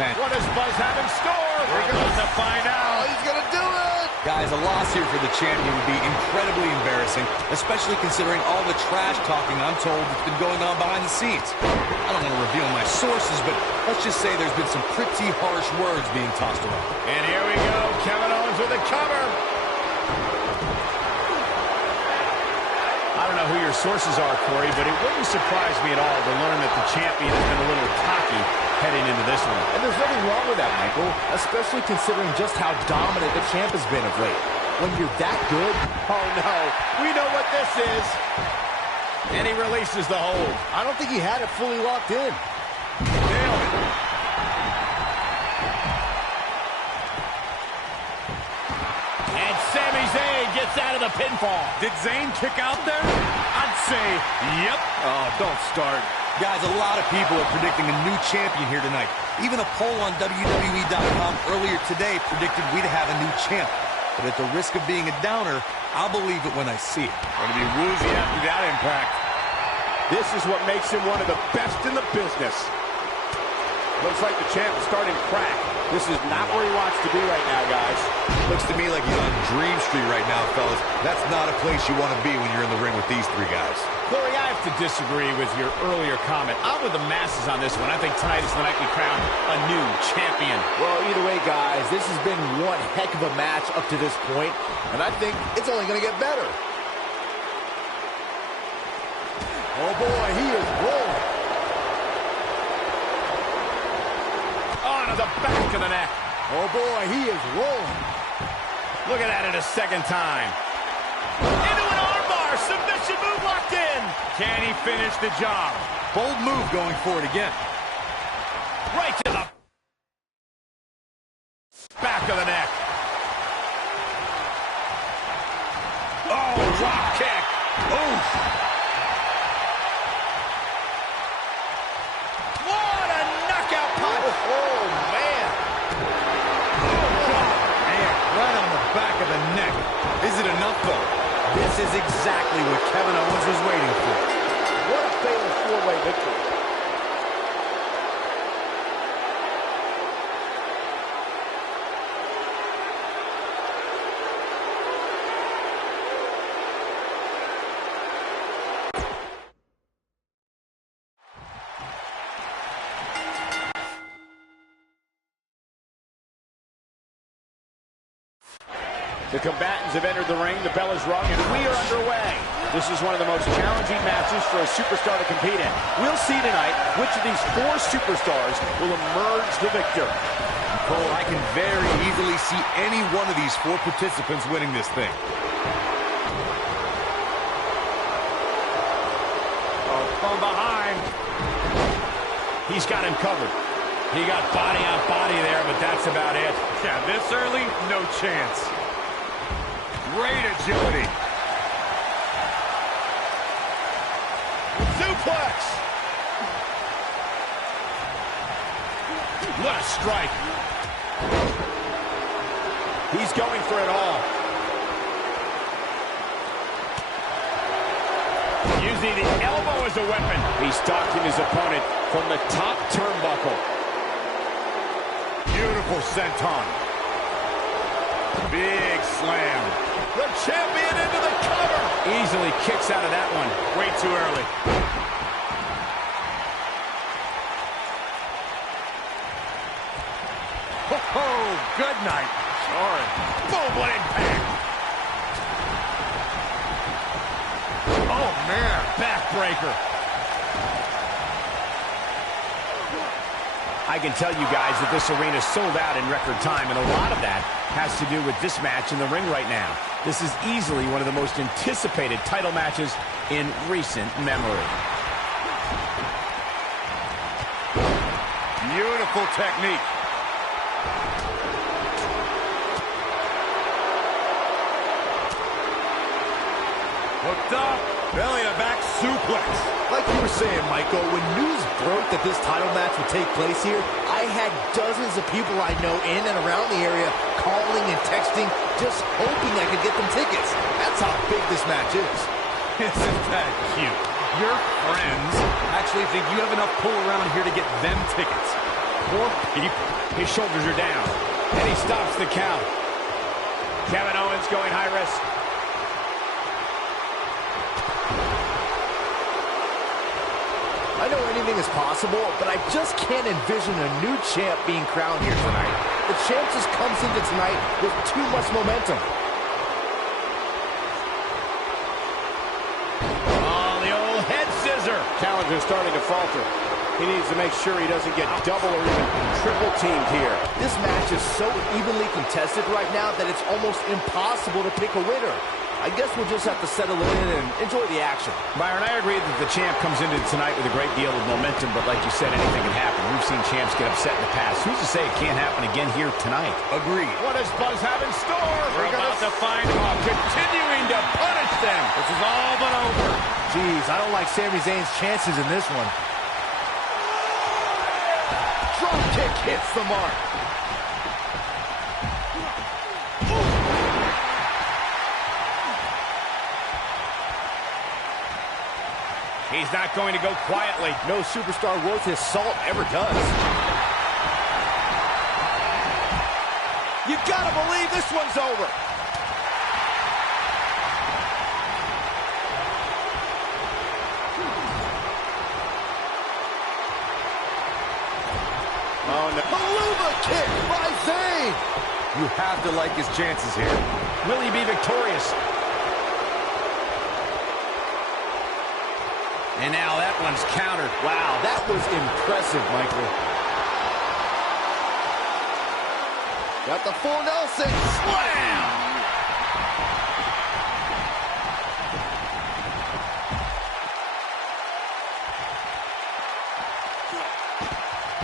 Man, What does Buzz have in store? we're about to find out. He's gonna do it! Guys, a loss here for the champion would be incredibly embarrassing, especially considering all the trash talking I'm told that's been going on behind the scenes. I don't want to reveal my sources, but let's just say there's been some pretty harsh words being tossed around. And here we go. Kevin Owens with a cover. I don't know who your sources are, Corey, but it wouldn't surprise me at all to learn that the champion has been a little cocky heading into this one. And there's nothing wrong with that, Michael, especially considering just how dominant the champ has been of late. When you're that good, Oh, no. We know what this is. And he releases the hold. I don't think he had it fully locked in. Nailed it. And Sami Zayn gets out of the pinfall. Did Zayn kick out there? I'd say, yep. Oh, don't start. Guys, a lot of people are predicting a new champion here tonight. Even a poll on WWE.com earlier today predicted we'd have a new champ. But at the risk of being a downer, I'll believe it when I see it. Going to be woozy after that impact. This is what makes him one of the best in the business. Looks like the champ is starting to crack. This is not where he wants to be right now, guys. Looks to me like he's on Dream Street right now, fellas. That's not a place you want to be when you're in the ring with these three guys. Corey, I have to disagree with your earlier comment. I'm with the masses on this one. I think tonight is the night we crown a new champion. Well, either way, guys, this has been one heck of a match up to this point, and I think it's only going to get better. Oh, boy, he is rolling. On to the back of the neck. Oh, boy, he is rolling. Look at that a second time. Into an armbar. Submission move locked in. Can he finish the job? Bold move going for it again. Right to the back of the neck. Oh, drop kick. Oof. What a knockout punch. Oh, man. Man, right on the back of the neck. Is it enough, though? This is exactly what Kevin Owens was waiting for. What a fatal four-way victory. The combatants have entered the ring, the bell is rung, and we are underway. This is one of the most challenging matches for a superstar to compete in. We'll see tonight which of these four superstars will emerge the victor. Cole, I can very easily see any one of these four participants winning this thing. Oh, from behind. He's got him covered. He got body on body there, but that's about it. Yeah, this early, no chance. Great agility. Suplex! What a strike. He's going for it all. Using the elbow as a weapon. He's stalking his opponent from the top turnbuckle. Beautiful senton. Big slam. The champion into the cover. Easily kicks out of that one. Way too early. Oh, good night. Sorry. Boom, what impact. Oh, man. Backbreaker. I can tell you guys that this arena sold out in record time, and a lot of that has to do with this match in the ring right now. This is easily one of the most anticipated title matches in recent memory. Beautiful technique. Hooked up. Belly to back suplex. Like you were saying, Michael, when news broke that this title match would take place here, I had dozens of people I know in and around the area calling and texting, just hoping I could get them tickets. That's how big this match is. Isn't that cute? Your friends actually think you have enough pull around here to get them tickets. Poor people. His shoulders are down, and he stops the count. Kevin Owens going high risk. I know anything is possible, but I just can't envision a new champ being crowned here tonight. The champ just comes into tonight with too much momentum. Oh, the old head scissor. Challenger's starting to falter. He needs to make sure he doesn't get double or even triple teamed here. This match is so evenly contested right now that it's almost impossible to pick a winner. I guess we'll just have to settle in and enjoy the action. Byron, I agree that the champ comes into tonight with a great deal of momentum, but like you said, anything can happen. We've seen champs get upset in the past. Who's to say it can't happen again here tonight? Agreed. What does Buzz have in store? We're about to find out. Continuing to punish them. This is all but over. Jeez, I don't like Sami Zayn's chances in this one. Drop kick hits the mark. He's not going to go quietly. No superstar worth his salt ever does. You gotta believe this one's over. Oh, no. Haluva kick by Zayn. You have to like his chances here. Will he be victorious? And now that one's countered. Wow, that was impressive, Michael. Got the full Nelson. Slam!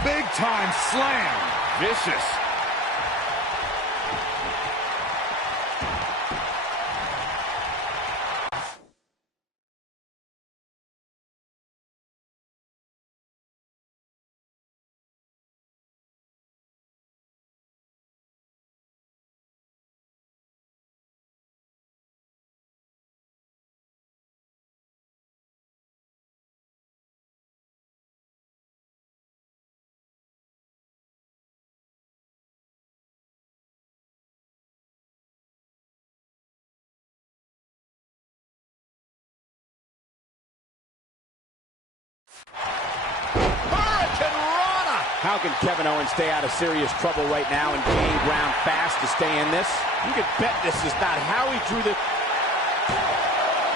Big time slam. Vicious. How can Kevin Owens stay out of serious trouble right now and gain ground fast to stay in this? You could bet this is not how he drew the...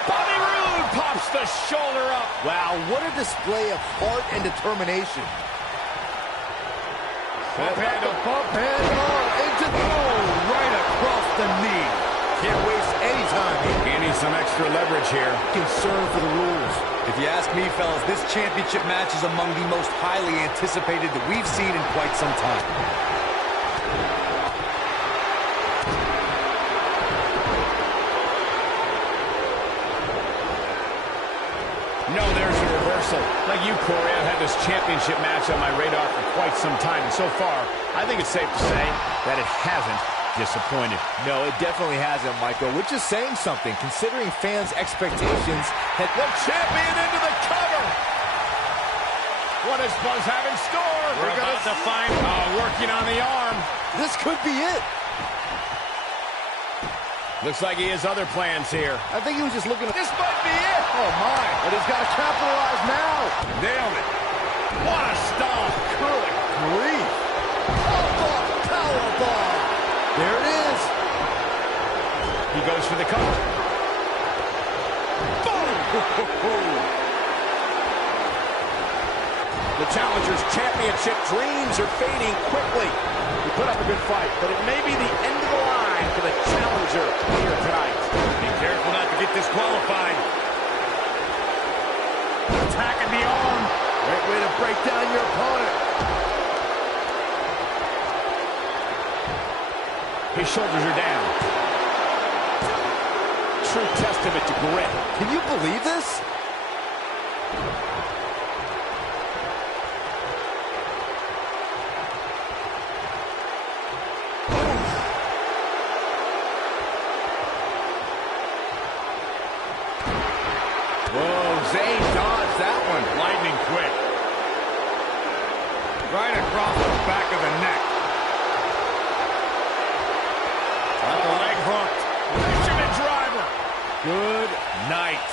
Bobby Roode pops the shoulder up. Wow, what a display of heart and determination. Bump handle, bump handle, into right across the knee. Can't waste any time here. He needs some extra leverage here. Concern for the rules. If you ask me, fellas, this championship match is among the most highly anticipated that we've seen in quite some time. No, there's a reversal. Like you, Corey, I've had this championship match on my radar for quite some time, and so far, I think it's safe to say that it hasn't disappointed. No, it definitely hasn't, Michael, which is saying something, considering fans' expectations. The champion into the cover. What does Buzz have in store? We're about to find working on the arm. This could be it. Looks like he has other plans here. I think he was just looking at... This might be it. Oh, my. But he's got to capitalize now. Nailed it. What a stomp. Good grief. Powerbomb. There it is. He goes for the cover. Boom. The challenger's championship dreams are fading quickly. He put up a good fight, but it may be the end of the line for the challenger here tonight. Be careful not to get disqualified. Attacking the arm. Great way to break down your opponent. His shoulders are down. True testament to grit. Can you believe this? Lightning quick. Right across the back of the neck. Got the leg hooked. Fisherman driver. Good night.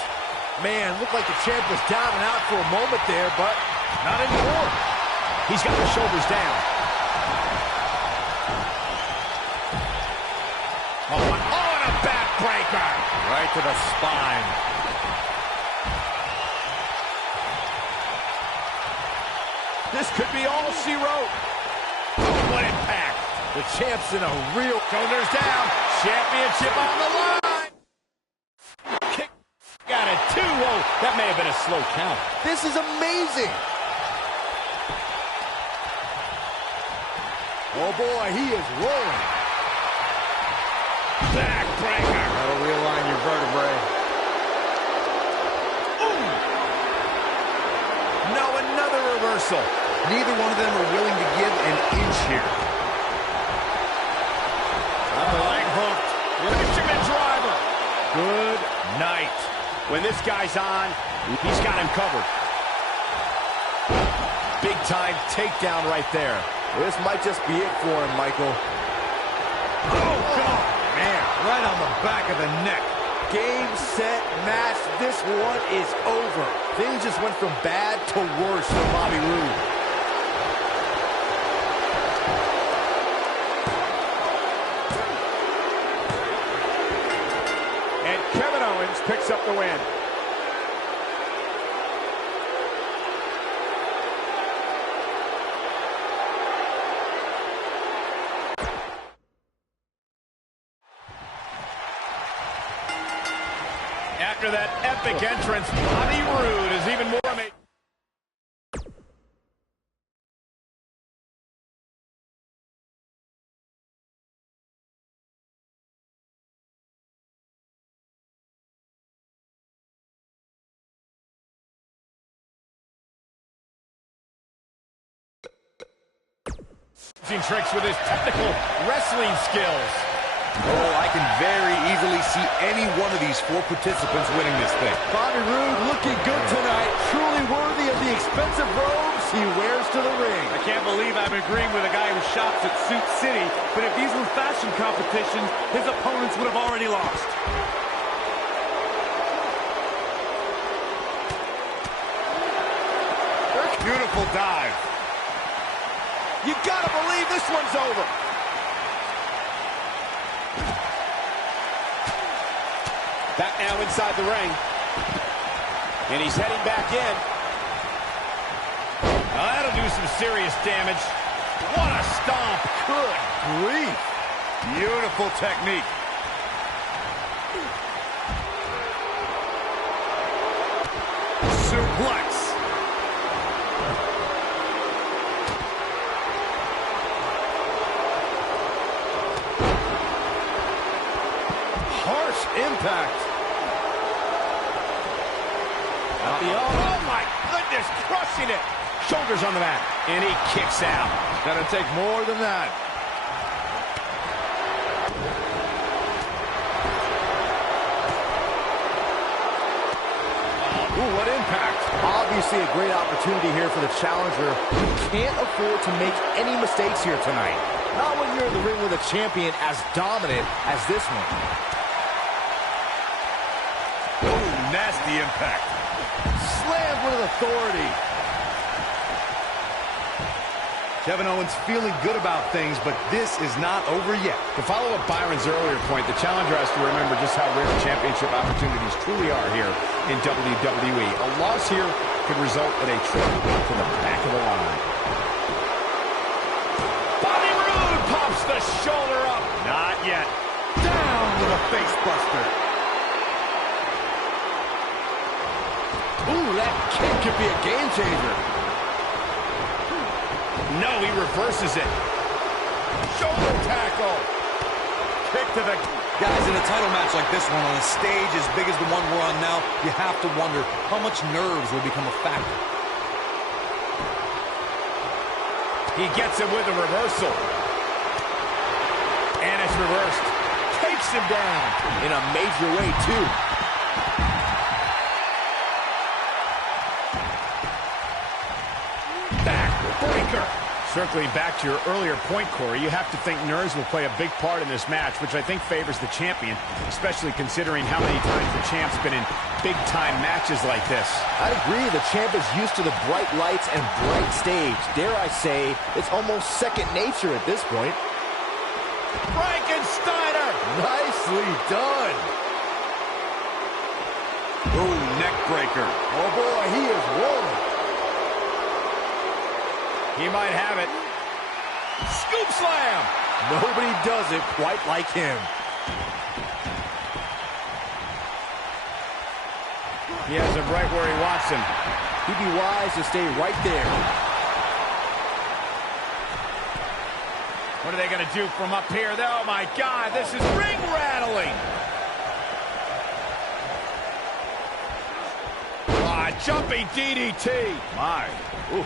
Man, looked like the champ was down and out for a moment there, but not anymore. He's got the shoulders down. Oh, and a backbreaker. Right to the spine. This could be all she wrote. What impact. The champ's in a real... Shoulders down. Championship on the line. Kick. Got it, 2. Whoa, that may have been a slow count. This is amazing. Oh, boy, he is rolling. Backbreaker. That'll realign your vertebrae. No, another reversal. Neither one of them are willing to give an inch here. Got the leg hooked. Fisherman driver. Good night. When this guy's on, he's got him covered. Big time takedown right there. This might just be it for him, Michael. Oh, God. Man, right on the back of the neck. Game, set, match. This one is over. Things just went from bad to worse for Bobby Roode. And Kevin Owens picks up the win. After that epic entrance, Bobby Roode is even more amazing. Tricks with his technical wrestling skills. Oh, I can very easily see any one of these 4 participants winning this thing. Bobby Roode looking good tonight. Truly worthy of the expensive robes he wears to the ring. I can't believe I'm agreeing with a guy who shops at Suit City, but if these were fashion competitions, his opponents would have already lost. Beautiful dive. You gotta believe this one's over. Back now inside the ring. And he's heading back in. That'll do some serious damage. What a stomp. Good grief. Beautiful technique. Suplex. Harsh impact. Oh, my goodness, crushing it. Shoulders on the mat, and he kicks out. Gonna take more than that. Ooh, what impact. Obviously a great opportunity here for the challenger. You can't afford to make any mistakes here tonight. Not when you're in the ring with a champion as dominant as this one. Ooh, nasty impact. Slammed with authority. Kevin Owens feeling good about things, but this is not over yet. To follow up Byron's earlier point, the challenger has to remember just how rare championship opportunities truly are here in WWE. A loss here could result in a trip to the back of the line. Bobby Roode pops the shoulder up. Not yet. Down with a face buster. Ooh, that kick could be a game changer. No, he reverses it. Shoulder tackle. Kick to the... Guys, in a title match like this one, on a stage as big as the one we're on now, you have to wonder how much nerves will become a factor. He gets him with a reversal. And it's reversed. Takes him down in a major way, too. Backbreaker. Circling back to your earlier point, Corey, you have to think nerves will play a big part in this match, which I think favors the champion, especially considering how many times the champ's been in big-time matches like this. I agree. The champ is used to the bright lights and bright stage. Dare I say, it's almost second nature at this point. Frankensteiner! Nicely done. Ooh, neck breaker. Oh, boy, he is rolling. He might have it. Scoop slam! Nobody does it quite like him. He has him right where he wants him. He'd be wise to stay right there. What are they going to do from up here? Oh, my God, this is ring rattling. Ah, jumping DDT. My. Ooh.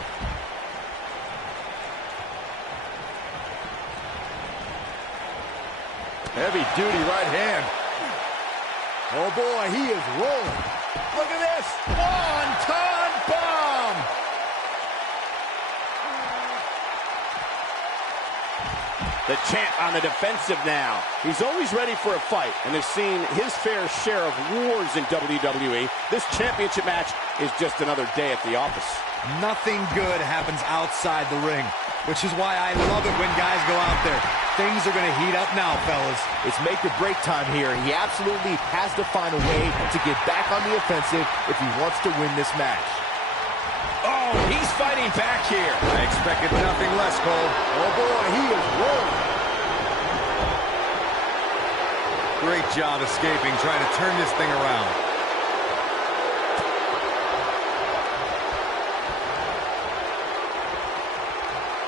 Heavy-duty right hand. Oh, boy, he is rolling. Look at this. Wonton bomb. The champ on the defensive now. He's always ready for a fight, and has seen his fair share of wars in WWE. This championship match is just another day at the office. Nothing good happens outside the ring, which is why I love it when guys go out there. Things are going to heat up now, fellas. It's make or break time here. He absolutely has to find a way to get back on the offensive if he wants to win this match. Oh, he's fighting back here. I expected nothing less, Cole. Oh, boy, he is rolling. Great job escaping, trying to turn this thing around.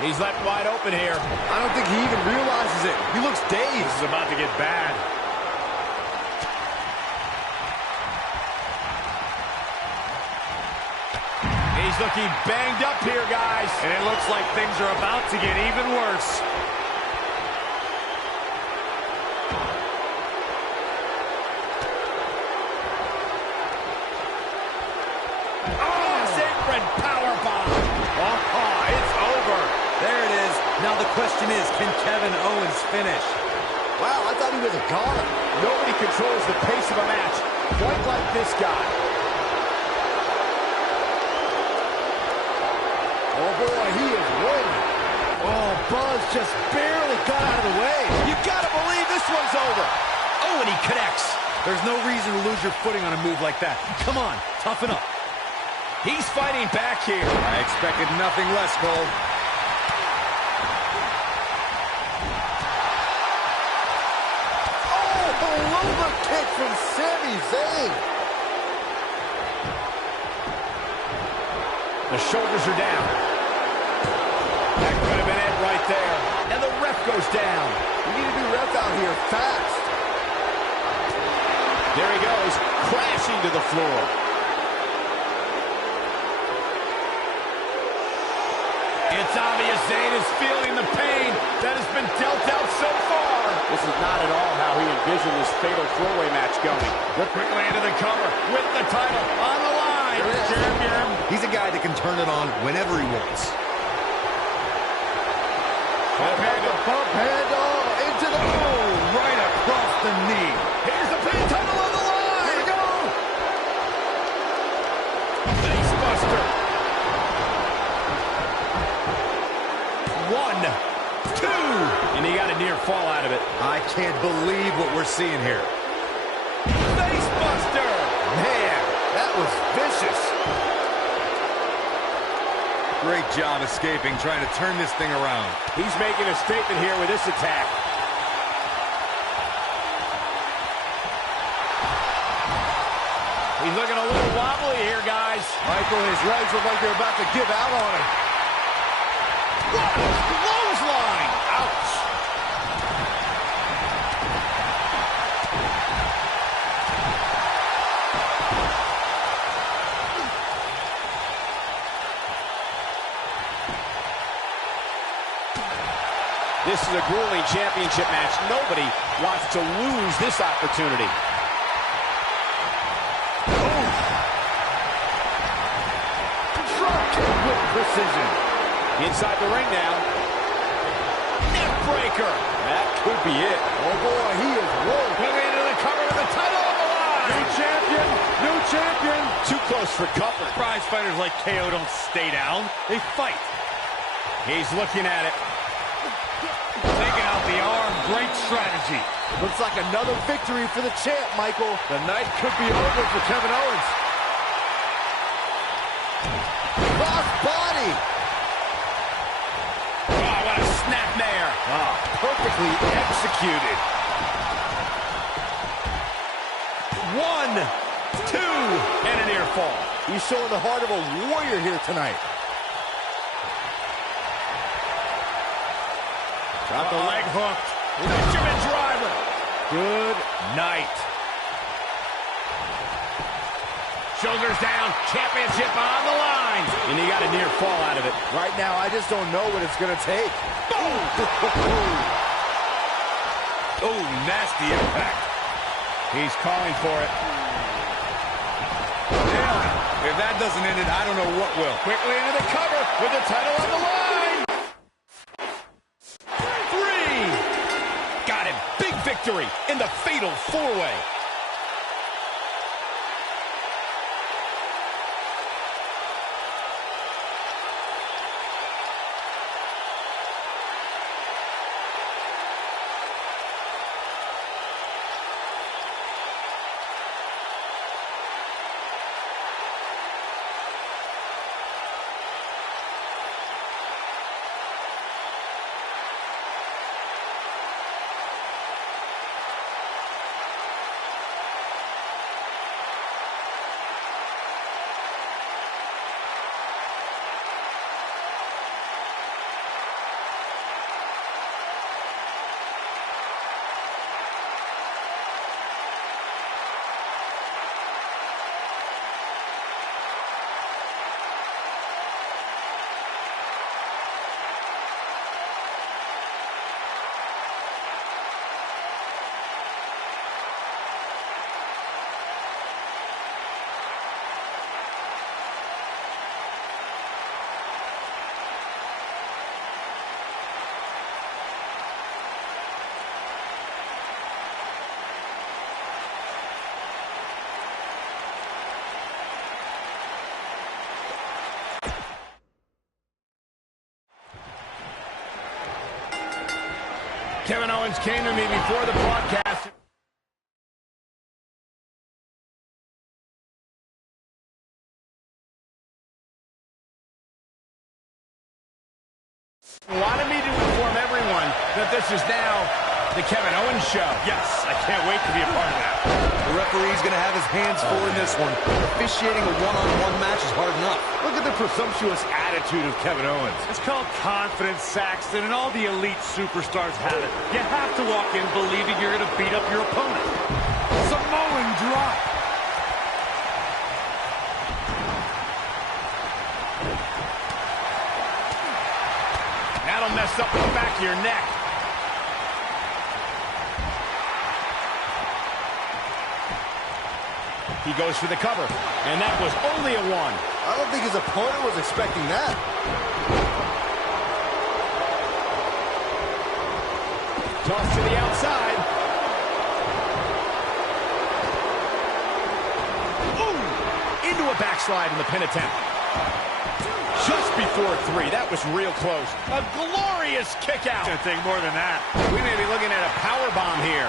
He's left wide open here. I don't think he even realizes it. He looks dazed. This is about to get bad. He's looking banged up here, guys. And it looks like things are about to get even worse. Oh, sacred powerbomb. Oh, it's over. There it is. Now the question is, can Kevin Owens finish? Wow, I thought he was a goner. Nobody controls the pace of a match quite like this guy. Oh, boy, he is rolling. Oh, Buzz just barely got out of the way. You gotta believe this one's over. Oh, and he connects. There's no reason to lose your footing on a move like that. Come on, toughen up. He's fighting back here. I expected nothing less, Cole. Rover kick from Sami Zayn. The shoulders are down. That could have been it right there. And the ref goes down. We need a new ref out here fast. There he goes, crashing to the floor. It's obvious Zayn is feeling the pain that has been dealt out so far. This is not at all how he envisioned this fatal throwaway match going. Quickly into the cover with the title on the line. Champion. He's a guy that can turn it on whenever he wants. Bump handle into the Right across the knee. Here's the pin, title on the line. Here we go. Face buster. 1, 2. And he got a near fall out of it. I can't believe what we're seeing here. Face buster. man. That was vicious. Great job escaping, trying to turn this thing around. He's making a statement here with this attack. He's looking a little wobbly here, guys. Michael, his legs look like they're about to give out on him. What a clothesline! Ouch! This is a grueling championship match. Nobody wants to lose this opportunity. Drop kick with precision. Inside the ring now. Neck breaker. That could be it. Oh boy, he is rolling. Coming into the cover with the title on the line. New champion, new champion. Too close for comfort. Prize fighters like KO don't stay down, they fight. He's looking at it. Taking out the arm, great strategy. Looks like another victory for the champ, Michael. The night could be over for Kevin Owens. Cross body. Oh, what a snapmare. Oh, perfectly executed. 1, 2, and a near fall. He's showing the heart of a warrior here tonight. Got the leg hooked. Fisherman driver. Good Night. Shoulders down. Championship on the line. And he got a near fall out of it. right now. I just don't know what it's going to take. Boom! Oh, nasty impact. He's calling for it. Yeah, if that doesn't end it, I don't know what will. Quickly into the cover with the title on the line. 3. Got him. Big victory in the fatal 4-way. Kevin Owens came to me before the broadcast. Wanted me to inform everyone that this is now the Kevin Owens Show. Yes, I can't wait to be a part of that. The referee's going to have his hands full in this one. Officiating a one-on-one match is hard enough. Look at the presumptuous attitude of Kevin Owens. It's called confidence, Saxton, and all the elite superstars have it. You have to walk in believing you're going to beat up your opponent. Samoan drop. That'll mess up the back of your neck. He goes for the cover, and that was only a one. I don't think his opponent was expecting that. Toss to the outside. Ooh! Into a backslide in the pin attempt. Just before three. That was real close. A glorious kick out. Gonna take more than that. We may be looking at a power bomb here.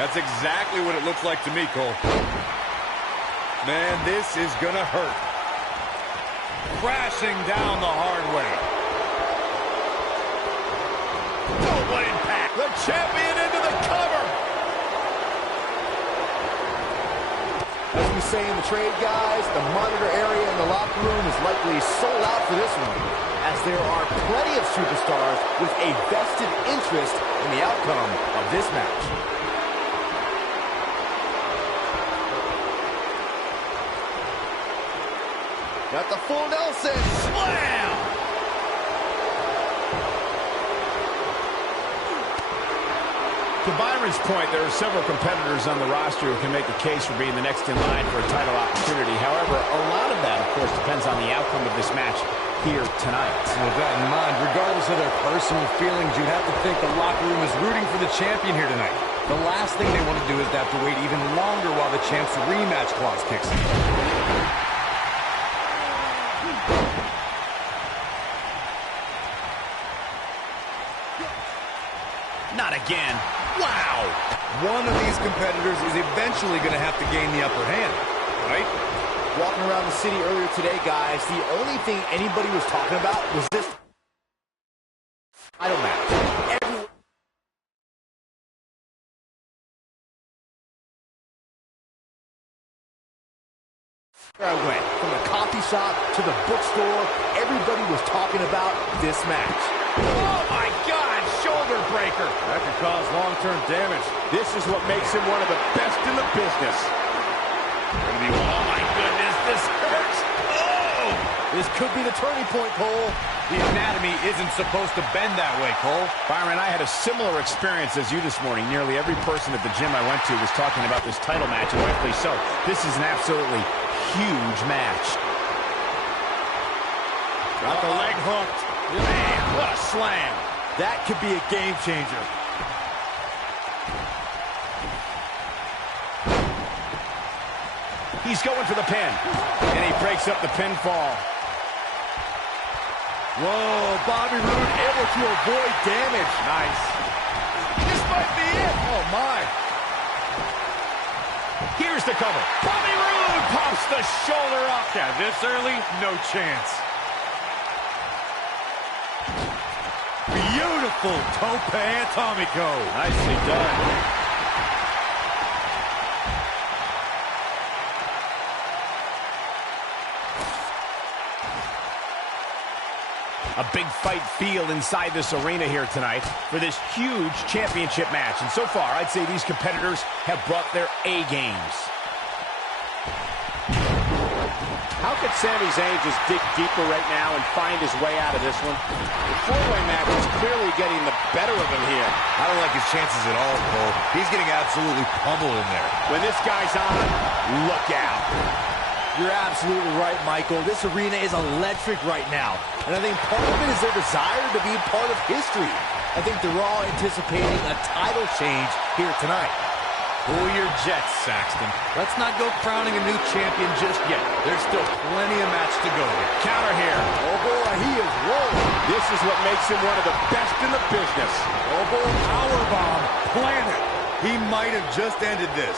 That's exactly what it looks like to me, Cole. Man, this is gonna hurt. Crashing down the hard way. Oh, what impact. The champion into the cover. As we say in the trade, guys, the monitor area in the locker room is likely sold out for this one, as there are plenty of superstars with a vested interest in the outcome of this match. Got the full Nelson. Slam! To Byron's point, there are several competitors on the roster who can make a case for being the next in line for a title opportunity. However, a lot of that, of course, depends on the outcome of this match here tonight. With that in mind, regardless of their personal feelings, you'd have to think the locker room is rooting for the champion here tonight. The last thing they want to do is to have to wait even longer while the champ's rematch clause kicks in. Not again. Wow! One of these competitors is eventually going to have to gain the upper hand, right? Walking around the city earlier today, guys, the only thing anybody was talking about was this title match. Everywhere I went, from the coffee shop to the bookstore, everybody was talking about this match. Oh, my God! Shoulder breaker. That could cause long-term damage. This is what makes him one of the best in the business. Oh, my goodness, this hurts. Oh! This could be the turning point, Cole. The anatomy isn't supposed to bend that way, Cole. Byron, I had a similar experience as you this morning. Nearly every person at the gym I went to was talking about this title match, and rightfully so. This is an absolutely huge match. Got the leg hooked. Man, what a slam. That could be a game changer. He's going for the pin, and he breaks up the pinfall. Whoa, Bobby Roode able to avoid damage. Nice. This might be it. Oh, my. Here's the cover. Bobby Roode pops the shoulder up. Yeah, this early, no chance. Beautiful tope atomico. Nicely done. A big fight feel inside this arena here tonight for this huge championship match. And so far, I'd say these competitors have brought their A games. How could Sami Zayn just dig deeper right now and find his way out of this one? The four-way match is clearly getting the better of him here. I don't like his chances at all, Cole. He's getting absolutely pummeled in there. When this guy's on, look out. You're absolutely right, Michael. This arena is electric right now. And I think part of it is their desire to be part of history. I think they're all anticipating a title change here tonight. Pull your jets, Saxton. Let's not go crowning a new champion just yet. There's still plenty of match to go here. Counter here. Oh, boy, he is rolling. This is what makes him one of the best in the business. Oh, boy. Powerbomb planted. He might have just ended this.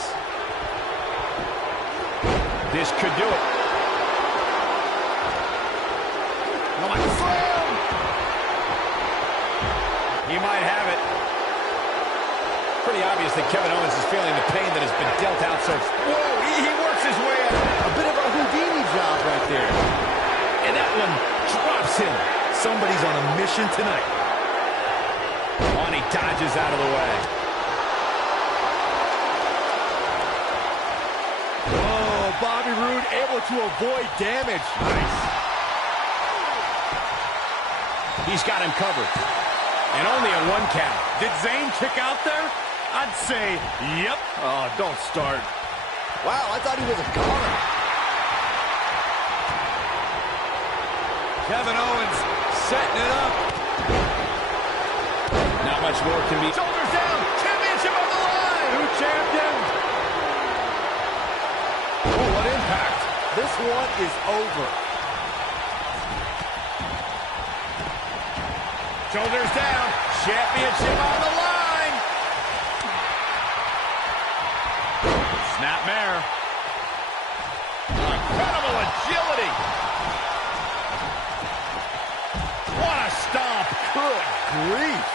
This could do it. Oh, my slam! pretty obvious that Kevin Owens is feeling the pain that has been dealt out so... Whoa, he works his way out. A bit of a Houdini job right there. And that one drops him. Somebody's on a mission tonight. Oh, and he dodges out of the way. Oh, Bobby Roode able to avoid damage. Nice. He's got him covered. And only a 1 count. Did Zayn kick out there? I'd say, yep. Oh, don't start. Wow, I thought he was a goner. Kevin Owens setting it up. Not much more can be... Shoulders down! Championship on the line! New champion! Oh, what impact. This one is over. Shoulders down. Championship on the line. Snapmare. Incredible agility. What a stomp. Good grief.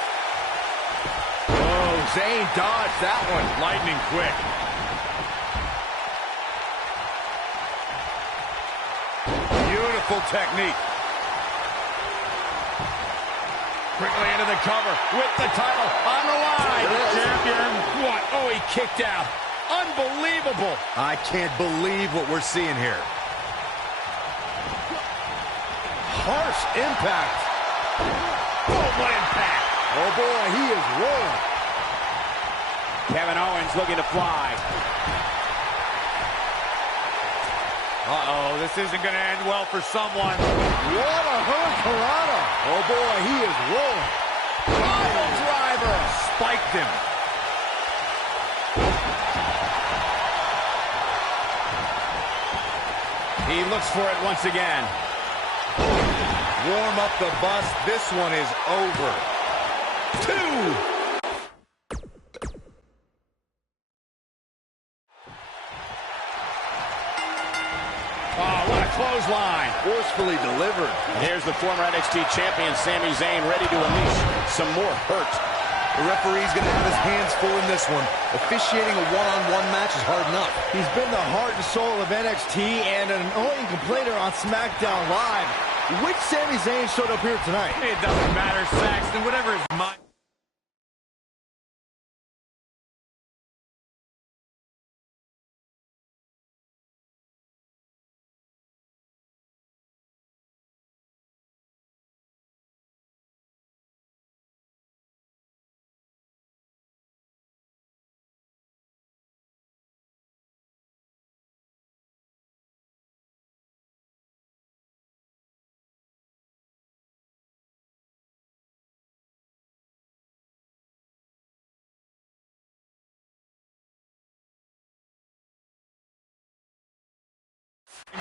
Oh, Zayn dodged that one. Lightning quick. Beautiful technique. Quickly into the cover with the title on the line. Champion. What? Oh, he kicked out. Unbelievable. I can't believe what we're seeing here. Harsh impact. Oh, what impact. Oh, boy, he is rolling. Kevin Owens looking to fly. Uh-oh, this isn't going to end well for someone. What a hurricanrana. Oh, boy, he is rolling. Pile driver. Spiked him. He looks for it once again. Warm up the bus. This one is over. 2. Oh, what a clothesline. Forcefully delivered. And here's the former NXT champion, Sami Zayn, ready to unleash some more hurt. The referee's going to have his hands full in this one. Officiating a one-on-one match is hard enough. He's been the heart and soul of NXT and an annoying complainer on SmackDown Live. Which Sami Zayn showed up here tonight? It doesn't matter, Saxton. Whatever his mind.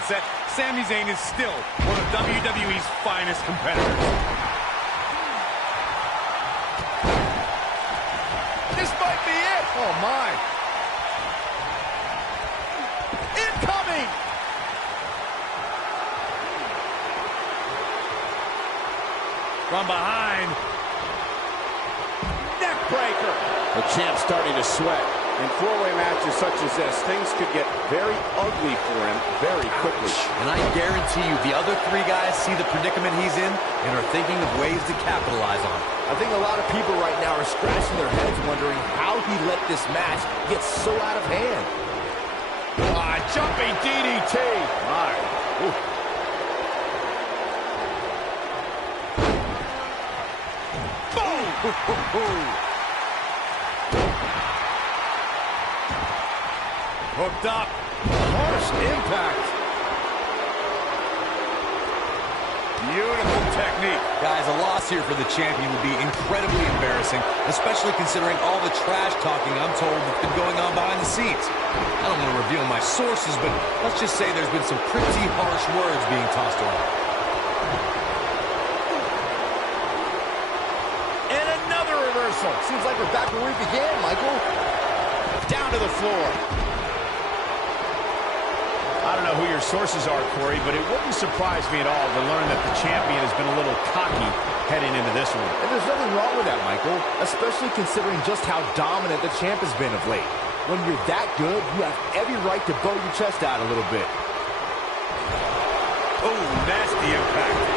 Set. Sami Zayn is still one of WWE's finest competitors. This might be it. Oh, my. Incoming. From behind. Neck breaker. The champ's starting to sweat. In four-way matches such as this, things could get very ugly for him very quickly. And I guarantee you the other 3 guys see the predicament he's in and are thinking of ways to capitalize on it. I think a lot of people right now are scratching their heads wondering how he let this match get so out of hand. Jumping DDT. My. Boom. Hooked up. Harsh impact. Beautiful technique. Guys, a loss here for the champion would be incredibly embarrassing, especially considering all the trash talking I'm told that's been going on behind the scenes. I don't want to reveal my sources, but let's just say there's been some pretty harsh words being tossed around. And another reversal. Seems like we're back where we began, Michael. Down to the floor. I don't know who you're your sources are, Corey, but it wouldn't surprise me at all to learn that the champion has been a little cocky heading into this one. And there's nothing wrong with that, Michael, especially considering just how dominant the champ has been of late. When you're that good, you have every right to bow your chest out a little bit. Oh, nasty impact.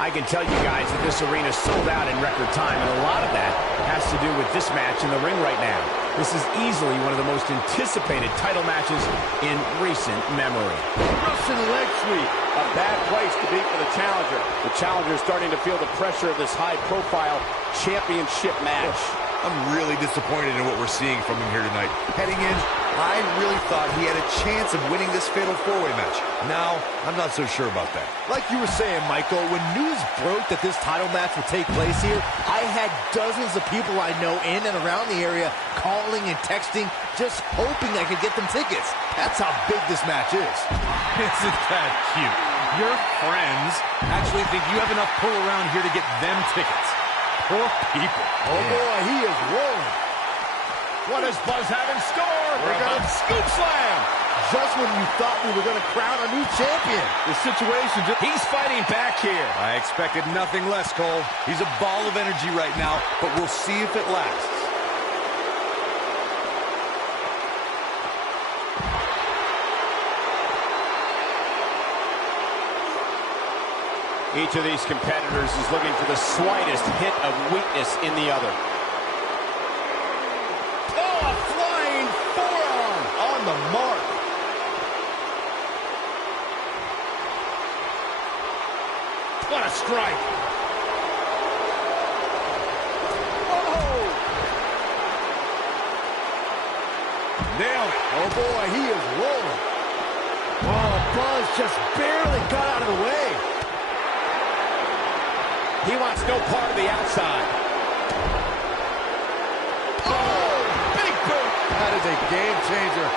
I can tell you guys that this arena sold out in record time, and a lot of that has to do with this match in the ring right now. This is easily one of the most anticipated title matches in recent memory. Russian leg sweep. A bad place to be for the challenger. The challenger is starting to feel the pressure of this high-profile championship match. I'm really disappointed in what we're seeing from him here tonight. Heading in, I really thought he had a chance of winning this fatal four-way match. Now, I'm not so sure about that. Like you were saying, Michael, when news broke that this title match would take place here, I had dozens of people I know in and around the area calling and texting, just hoping I could get them tickets. That's how big this match is. Isn't that cute? Your friends actually think you have enough pull around here to get them tickets. Poor people. Oh, boy, he is rolling. What does Buzz have in store? We're going to scoop slam. Just when you thought we were going to crown a new champion. The situation just... He's fighting back here. I expected nothing less, Cole. He's a ball of energy right now, but we'll see if it lasts. Each of these competitors is looking for the slightest hint of weakness in the other. Oh, a flying forearm on the mark. What a strike. Oh! Nailed it. Oh, boy, he is rolling. Oh, Buzz just barely got out of the way. He wants no part of the outside. Oh, big boot. That is a game changer.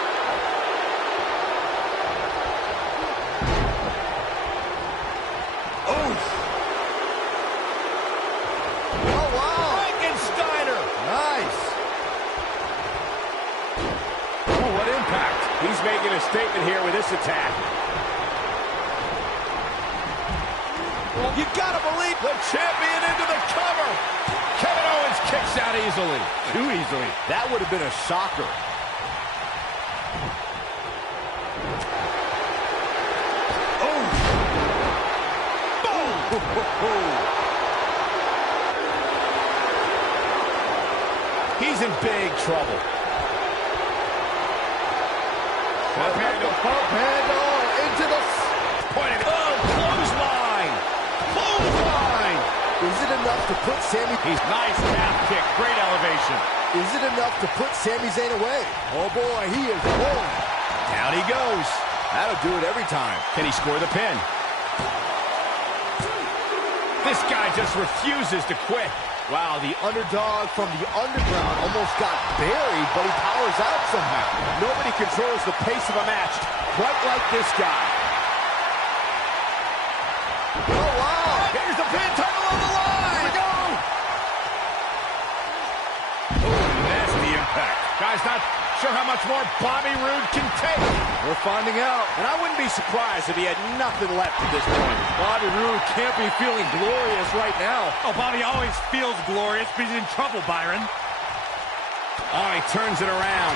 Oh. Oh, wow. Frankensteiner. Nice. Oh, what impact. He's making a statement here with this attack. You gotta believe The champion into the cover. Kevin Owens kicks out easily. too easily. That would have been a shocker. Oh! Boom! He's in big trouble. Pump handle into the... Pointed. Oh, clothesline. Clothesline. Is it enough to put Sami... He's nice calf kick. Great elevation. Is it enough to put Sami Zayn away? Oh, boy, he is rolling. Down he goes. That'll do it every time. Can he score the pin? This guy just refuses to quit. Wow, the underdog from the underground almost got buried, but he powers out somehow. Nobody controls the pace of a match quite like this guy. Oh, wow. Here's the pin, title on the line. Here we go. Oh, nasty impact. Guy's not sure how much more Bobby Roode can take. We're finding out. And I wouldn't be surprised if he had nothing left at this point. Bobby Roode can't be feeling glorious right now. Oh, Bobby always feels glorious, but he's in trouble, Byron. Oh, he turns it around.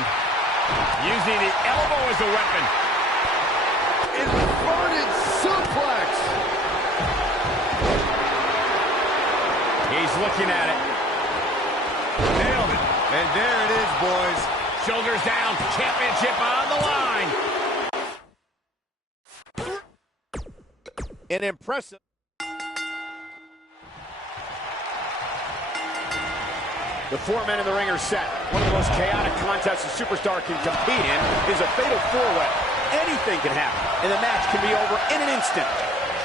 Using the elbow as a weapon. Inverted suplex. He's looking at it. Nailed it. And there it is, boys. Shoulders down. Championship on the line. An impressive... The four men in the ring are set. One of the most chaotic contests a superstar can compete in is a fatal four-way. Anything can happen, and the match can be over in an instant.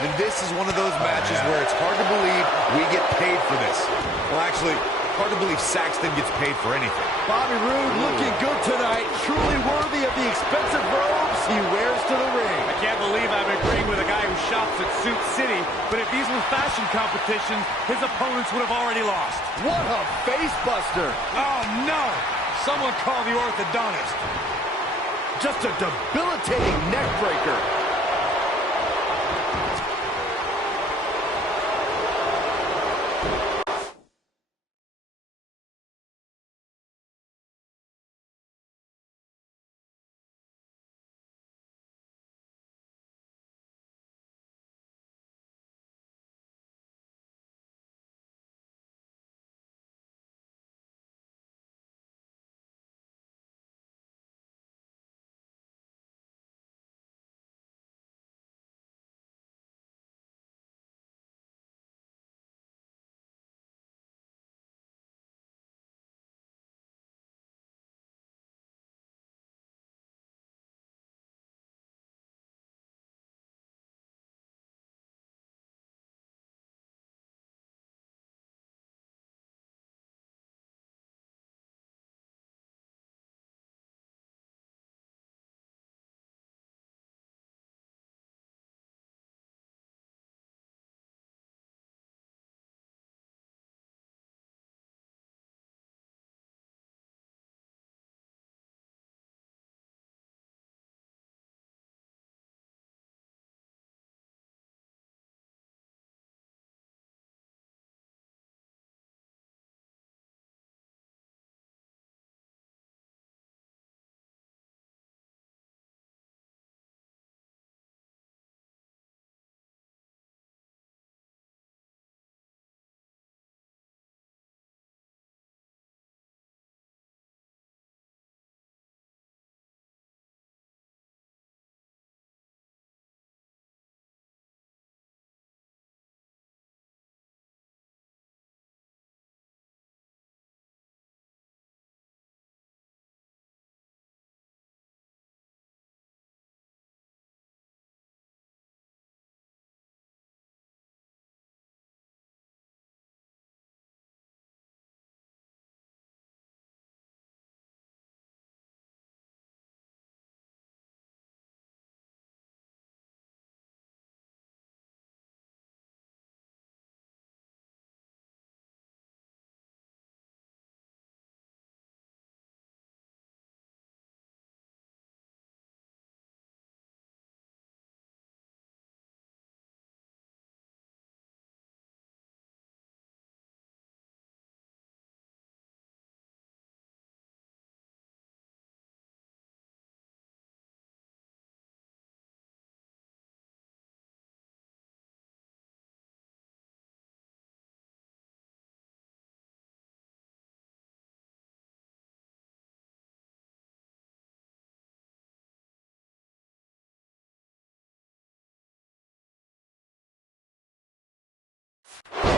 And this is one of those matches where it's hard to believe we get paid for this. Well, actually, Hard to believe Saxton gets paid for anything. Bobby Roode looking good tonight. Truly worthy of the expensive robes he wears to the ring. I can't believe I'm agreeing with a guy who shops at Suit City, but if these were fashion competitions, his opponents would have already lost. What a face buster. Oh, no! Someone call the orthodontist. Just a debilitating neck breaker.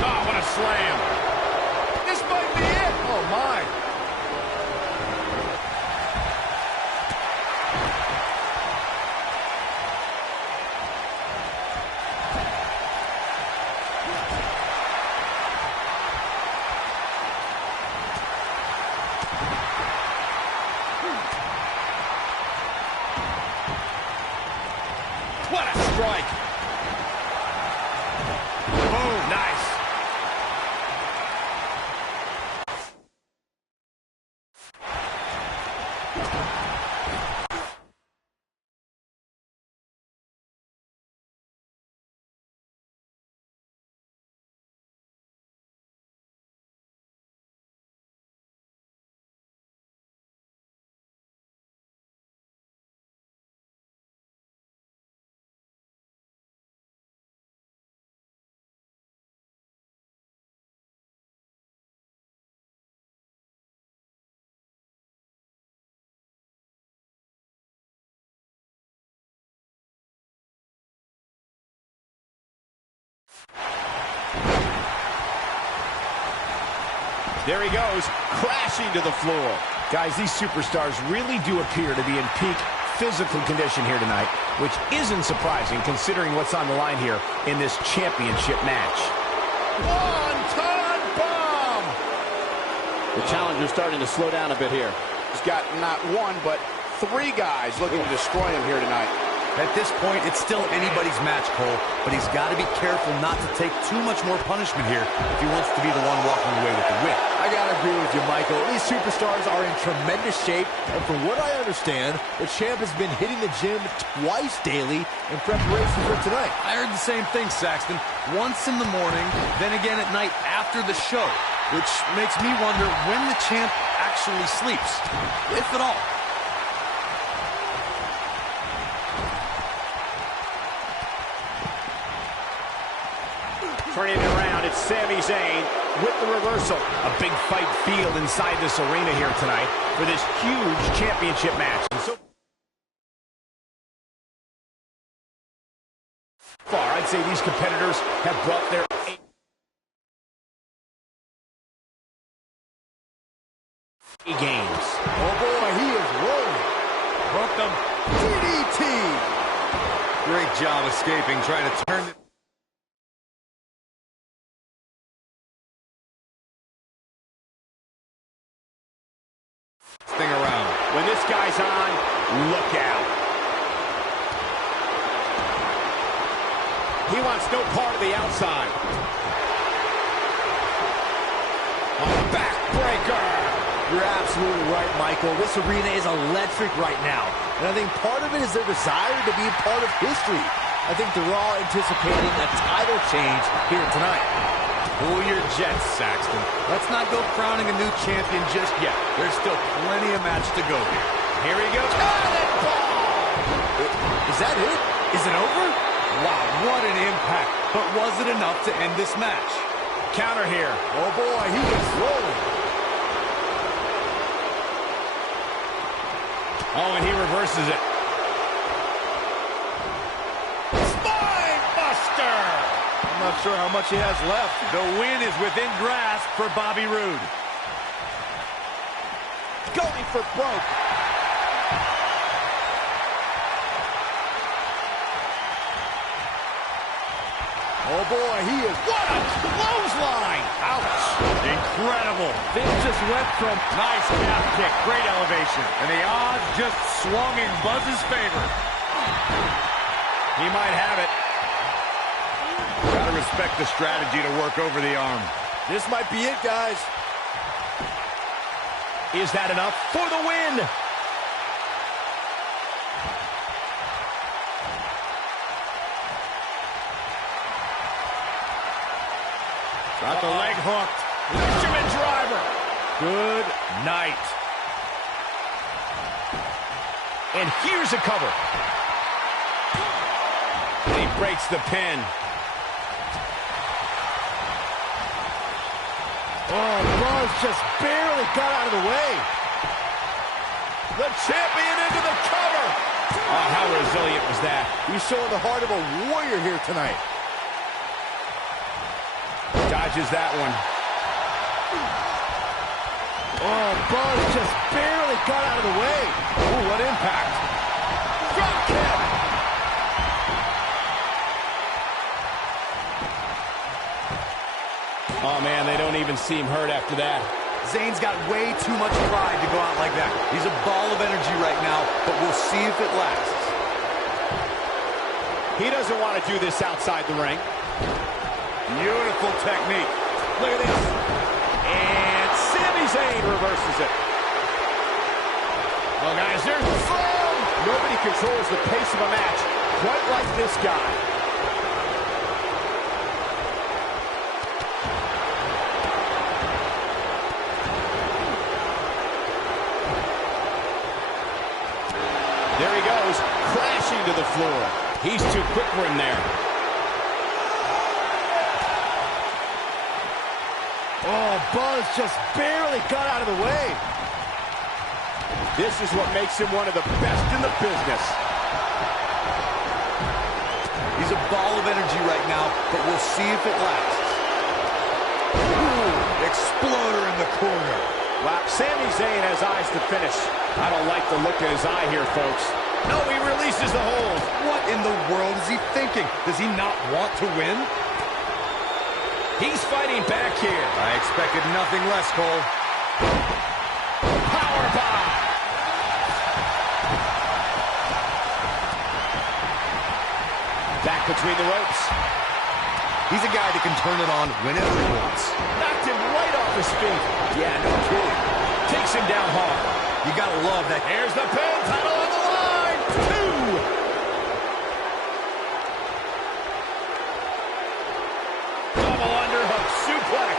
Oh, what a slam. This might be it. Oh, my. What a strike. Boom, nice. There he goes, crashing to the floor. Guys, these superstars really do appear to be in peak physical condition here tonight, which isn't surprising considering what's on the line here in this championship match. One-ton bomb! The challenger's starting to slow down a bit here. He's got not one, but three guys looking to destroy him here tonight. At this point, it's still anybody's match, Cole, but he's got to be careful not to take too much more punishment here if he wants to be the one walking away with the win. I gotta agree with you, Michael. These superstars are in tremendous shape, and from what I understand, the champ has been hitting the gym twice daily in preparation for tonight. I heard the same thing, Saxton. Once in the morning, then again at night after the show, which makes me wonder when the champ actually sleeps, if at all. Turning it around, it's Sami Zayn with the reversal. A big fight field inside this arena here tonight for this huge championship match. And so far, I'd say these competitors have brought their A games. Oh boy, he is rolling. Broke them. DDT. Great job escaping, trying to turn it. Thing around. When this guy's on, look out. He wants no part of the outside. A backbreaker. You're absolutely right, Michael. This arena is electric right now. And I think part of it is their desire to be a part of history. I think they're all anticipating a title change here tonight. Cool your jets, Saxton. Let's not go crowning a new champion just yet. There's still plenty of match to go here. Here he goes. Is that it? Is it over? Wow, what an impact. But was it enough to end this match? Counter here. Oh boy, he is rolling. Oh, and he reverses it. Spine buster. I'm not sure how much he has left. The win is within grasp for Bobby Roode. Going for broke. Oh boy, he is. What a clothesline. Ouch. Incredible. Things just went from nice calf kick, great elevation, and the odds just swung in Buzz's favor. He might have it. Gotta respect the strategy to work over the arm. This might be it, guys. Is that enough for the win? Got the leg hooked. Fisherman driver. Good night. And here's a cover. And he breaks the pin. Oh, Buzz just barely got out of the way. The champion into the cover. Oh, how resilient was that? He's showing the heart of a warrior here tonight. Dodges that one. Oh, Buzz just barely got out of the way. Ooh, what impact. Drop kick. Oh, man, they don't even seem hurt after that. Zayn's got way too much pride to go out like that. He's a ball of energy right now, but we'll see if it lasts. He doesn't want to do this outside the ring. Beautiful technique. Look at this. And Sami Zayn reverses it. Well, guys, there's the slam. Nobody controls the pace of a match quite like this guy. There he goes, crashing to the floor. He's too quick for him there. Oh, Buzz just barely got out of the way. This is what makes him one of the best in the business. He's a ball of energy right now, but we'll see if it lasts. Ooh, exploder in the corner. Wow, Sami Zayn has eyes to finish. I don't like the look in his eye here, folks. No, he releases the hold. What in the world is he thinking? Does he not want to win? He's fighting back here. I expected nothing less, Cole. Powerbomb. Back between the ropes. He's a guy that can turn it on whenever he wants. Knocked him right off his feet. Yeah, no kidding. Takes him down hard. You gotta love that. Here's the pin. Title on the line. 2. Double underhook suplex.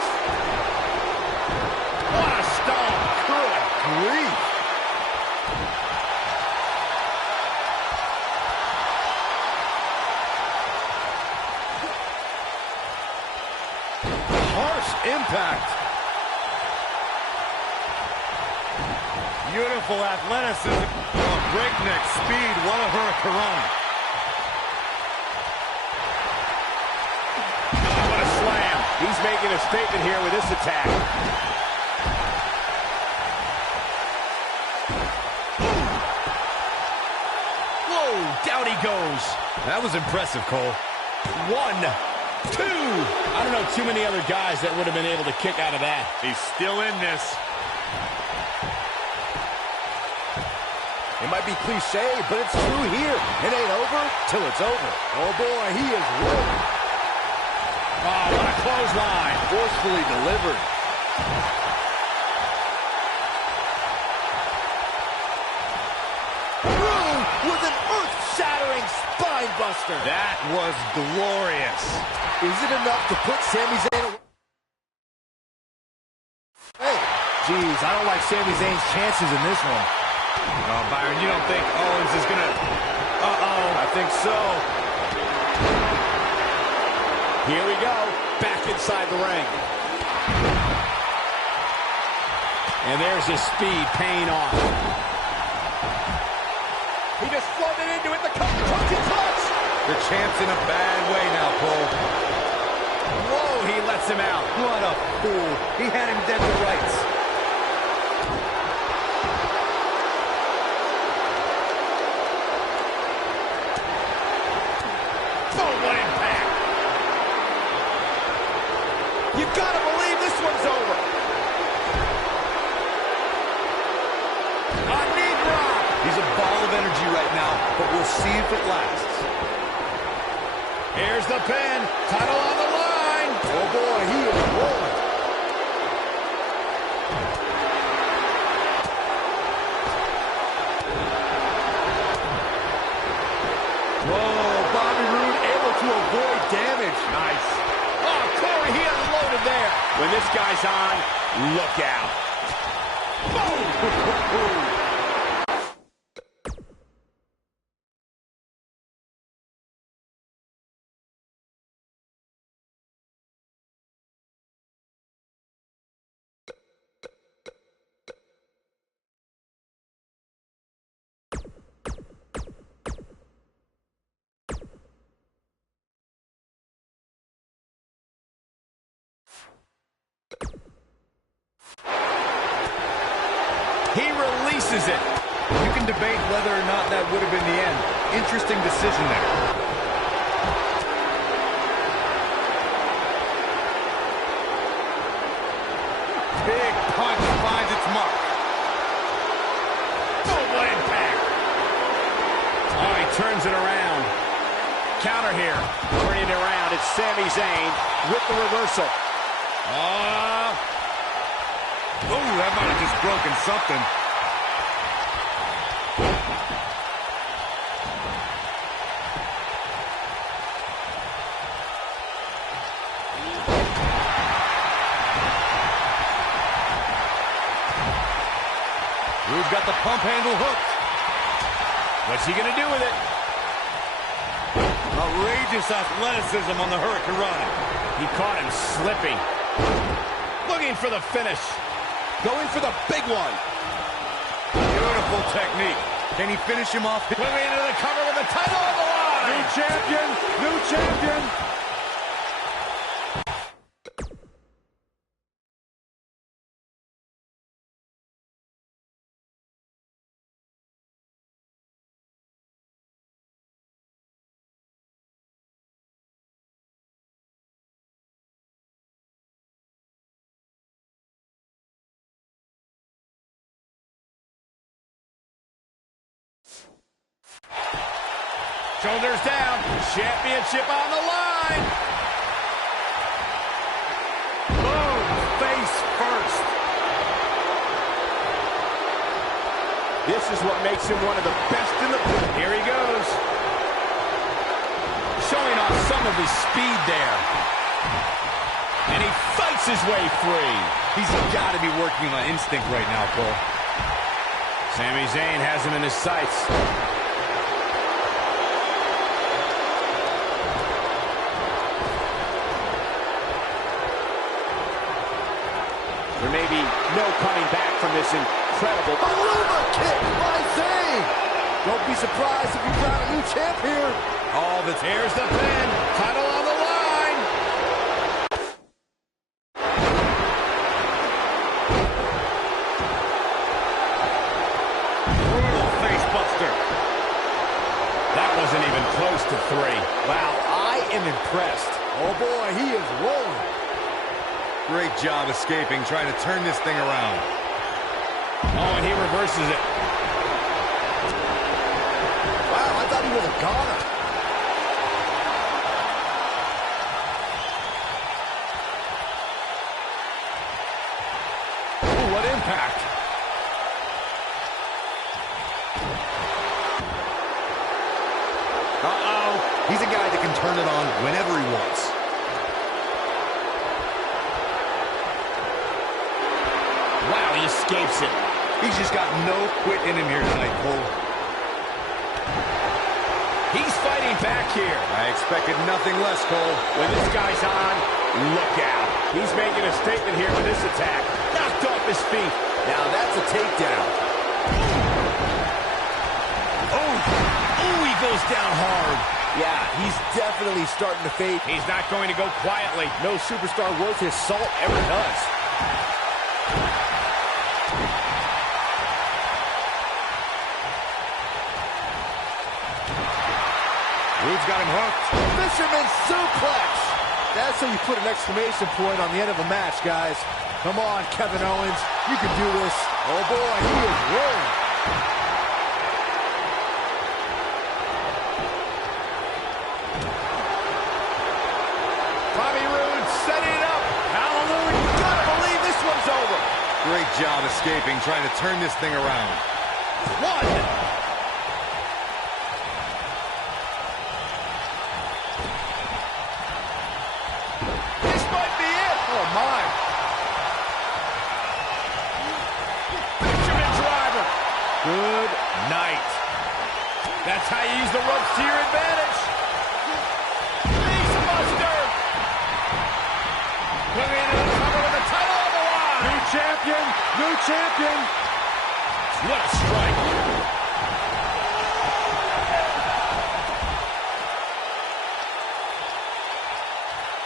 What a stomp. Good grief. Harsh impact. Beautiful athleticism. Oh, breakneck speed. What a hurricanrana. Oh, what a slam. He's making a statement here with this attack. Whoa, down he goes. That was impressive, Cole. 1, 2. I don't know too many other guys that would have been able to kick out of that. He's still in this. It might be cliche, but it's true here. It ain't over till it's over. Oh boy, he is rolling. Oh, what a clothesline. Forcefully delivered. Through with an earth-shattering spine buster. That was glorious. Is it enough to put Sami Zayn away? Hey, geez, I don't like Sami Zayn's chances in this one. Oh, Byron, you don't think Owens is gonna... Uh-oh. I think so. Here we go. Back inside the ring. And there's his speed paying off. He just floated into it. The coaching clutch. The champ's in a bad way now, Cole. Whoa, he lets him out. What a fool. He had him dead to rights. Oh, what impact. You gotta believe this one's over. A knee drop. He's a ball of energy right now, but we'll see if it lasts. Here's the pin. Title on the line. Oh boy, he is rolling. Whoa, Bobby Roode able to avoid damage. Nice. Oh, Corey, he unloaded there. When this guy's on, look out. Boom. He releases it. You can debate whether or not that would have been the end. Interesting decision there. Big punch finds its mark. Oh, what impact. Oh, he turns it around. Counter here. Turning it around. It's Sami Zayn with the reversal. Oh, that might have just broken something. Roode's got the pump handle hooked. What's he going to do with it? Outrageous athleticism on the hurricanrana. He caught him slipping. Looking for the finish. Going for the big one. Beautiful technique. Can he finish him off? Moving into the cover with the title on the line. New champion, new champion. Shoulders down. Championship on the line. Boom. Face first. This is what makes him one of the best in the business. Here he goes. Showing off some of his speed there. And he fights his way free. He's got to be working on instinct right now, Cole. Sami Zayn has him in his sights. There may be no coming back from this incredible Maluma kick by Zayn. Don't be surprised if we crown a new champ here. All that's here's the pin. Title on the line. Brutal face buster. That wasn't even close to 3. Wow, I am impressed. Oh boy, he is rolling. Great job escaping, trying to turn this thing around. Oh, and he reverses it. Wow, I thought he was a goner. Ooh, what impact. Uh-oh. He's a guy that can turn it on whenever he wants. Wow, he escapes it. He's just got no quit in him here tonight, Cole. He's fighting back here. I expected nothing less, Cole. When this guy's on, look out. He's making a statement here with this attack. Knocked off his feet. Now that's a takedown. Oh, he goes down hard. Yeah, he's definitely starting to fade. He's not going to go quietly. No superstar worth his salt ever does. Rude's got him hooked. Fisherman suplex. That's how you put an exclamation point on the end of a match, guys. Come on, Kevin Owens. You can do this. Oh, boy, he is rolling. Bobby Roode setting it up. Hallelujah. You gotta believe this one's over. Great job escaping, trying to turn this thing around. 1. Good night. That's how you use the ropes to your advantage. Face buster. Coming into the cover with the title on the line. New champion. New champion. What a strike.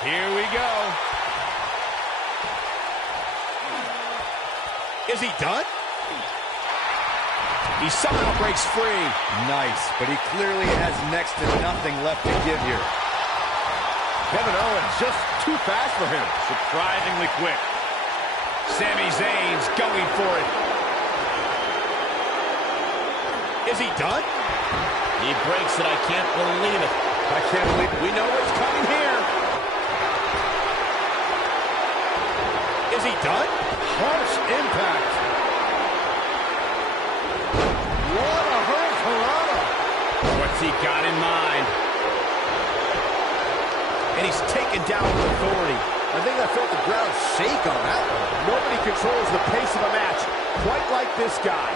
Here we go. Is he done? He somehow breaks free. Nice, but he clearly has next to nothing left to give here. Kevin Owens just too fast for him. Surprisingly quick. Sami Zayn's going for it. Is he done? He breaks it. I can't believe it. I can't believe it. We know what's coming here. Is he done? Harsh impact. What a hurricanrana. What's he got in mind? And he's taken down with authority. I think I felt the ground shake on that one. Nobody controls the pace of a match quite like this guy.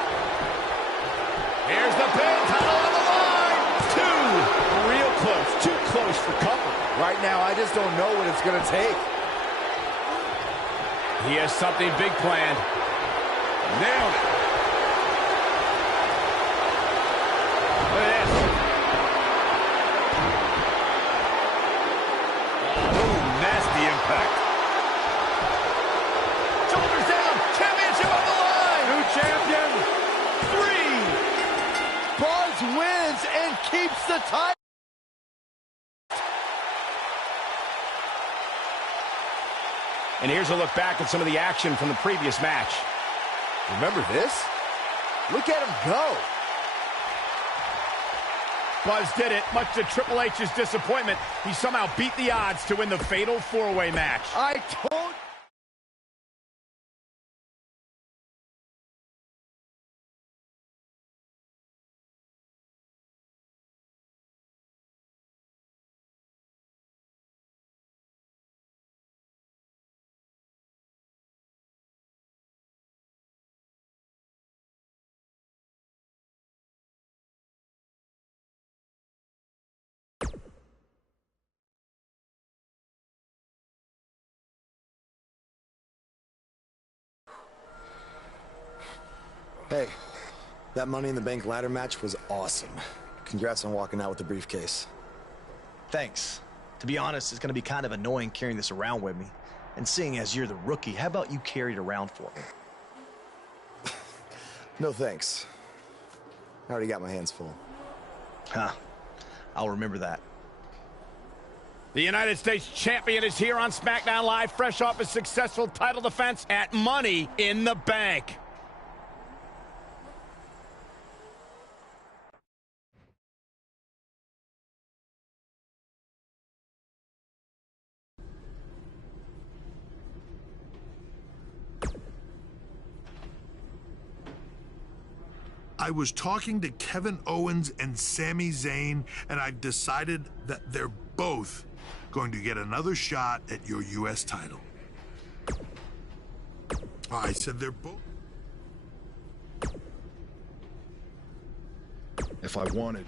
Here's the pin, title on the line. 2. Real close, too close for comfort. Right now, I just don't know what it's going to take. He has something big planned. Nailed it. Look at this. Oh, nasty impact. Shoulders down. Championship on the line. New champion. 3. Buzz wins and keeps the title. And here's a look back at some of the action from the previous match. Remember this? Look at him go. Buzz did it. Much to Triple H's disappointment, he somehow beat the odds to win the fatal four-way match. I told... Hey, that Money in the Bank ladder match was awesome. Congrats on walking out with the briefcase. Thanks. To be honest, it's going to be kind of annoying carrying this around with me. And seeing as you're the rookie, how about you carry it around for me? No thanks. I already got my hands full. Huh. I'll remember that. The United States champion is here on SmackDown Live, fresh off a successful title defense at Money in the Bank. I was talking to Kevin Owens and Sami Zayn, and I've decided that they're both going to get another shot at your U.S. title. I said they're both. If I wanted,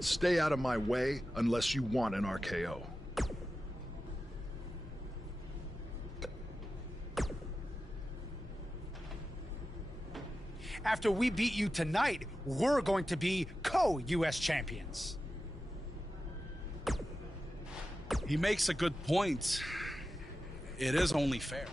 stay out of my way unless you want an RKO. After we beat you tonight, we're going to be co-U.S. champions. He makes a good point. It is only fair.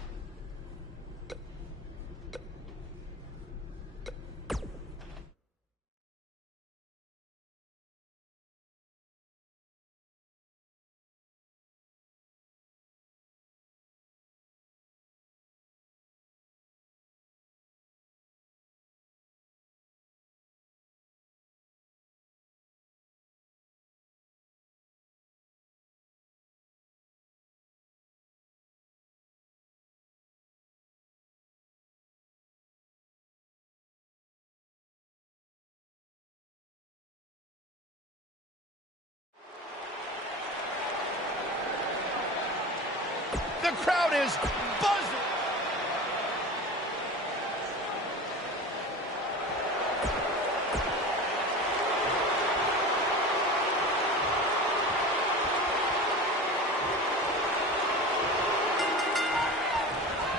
The crowd is buzzing.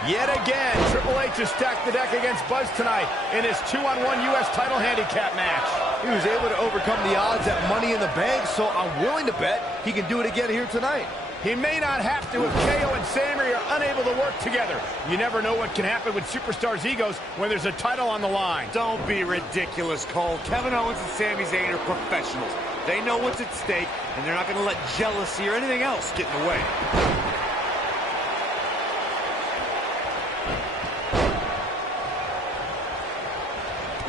Yet again, Triple H has stacked the deck against Buzz tonight in his 2-on-1 U.S. title handicap match. He was able to overcome the odds at Money in the Bank, so I'm willing to bet he can do it again here tonight. He may not have to if KO and Sami are unable to work together. You never know what can happen with superstars' egos when there's a title on the line. Don't be ridiculous, Cole. Kevin Owens and Sami Zayn are professionals. They know what's at stake, and they're not going to let jealousy or anything else get in the way.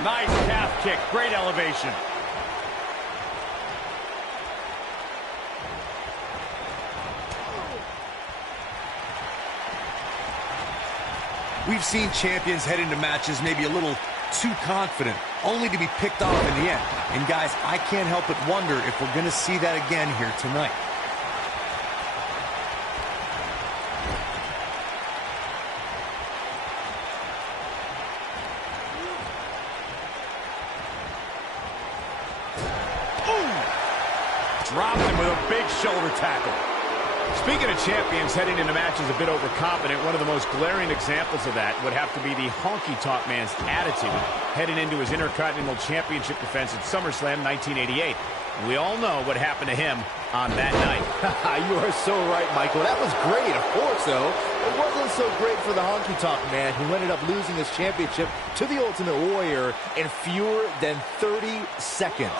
Nice calf kick. Great elevation. We've seen champions head into matches maybe a little too confident, only to be picked off in the end. And guys, I can't help but wonder if we're going to see that again here tonight. Dropped him with a big shoulder tackle. Speaking of champions heading into matches a bit overconfident, one of the most glaring examples of that would have to be the honky-tonk man's attitude heading into his Intercontinental Championship defense at SummerSlam 1988. We all know what happened to him on that night. You are so right, Michael. That was great. Of course, though, it wasn't so great for the honky-tonk man, who ended up losing his championship to the Ultimate Warrior in fewer than 30 seconds.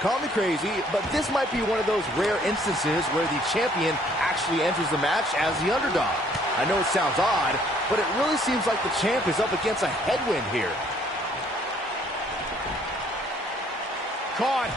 call me crazy, but this might be one of those rare instances where the champion actually enters the match as the underdog. I know it sounds odd, but it really seems like the champ is up against a headwind here. Caught.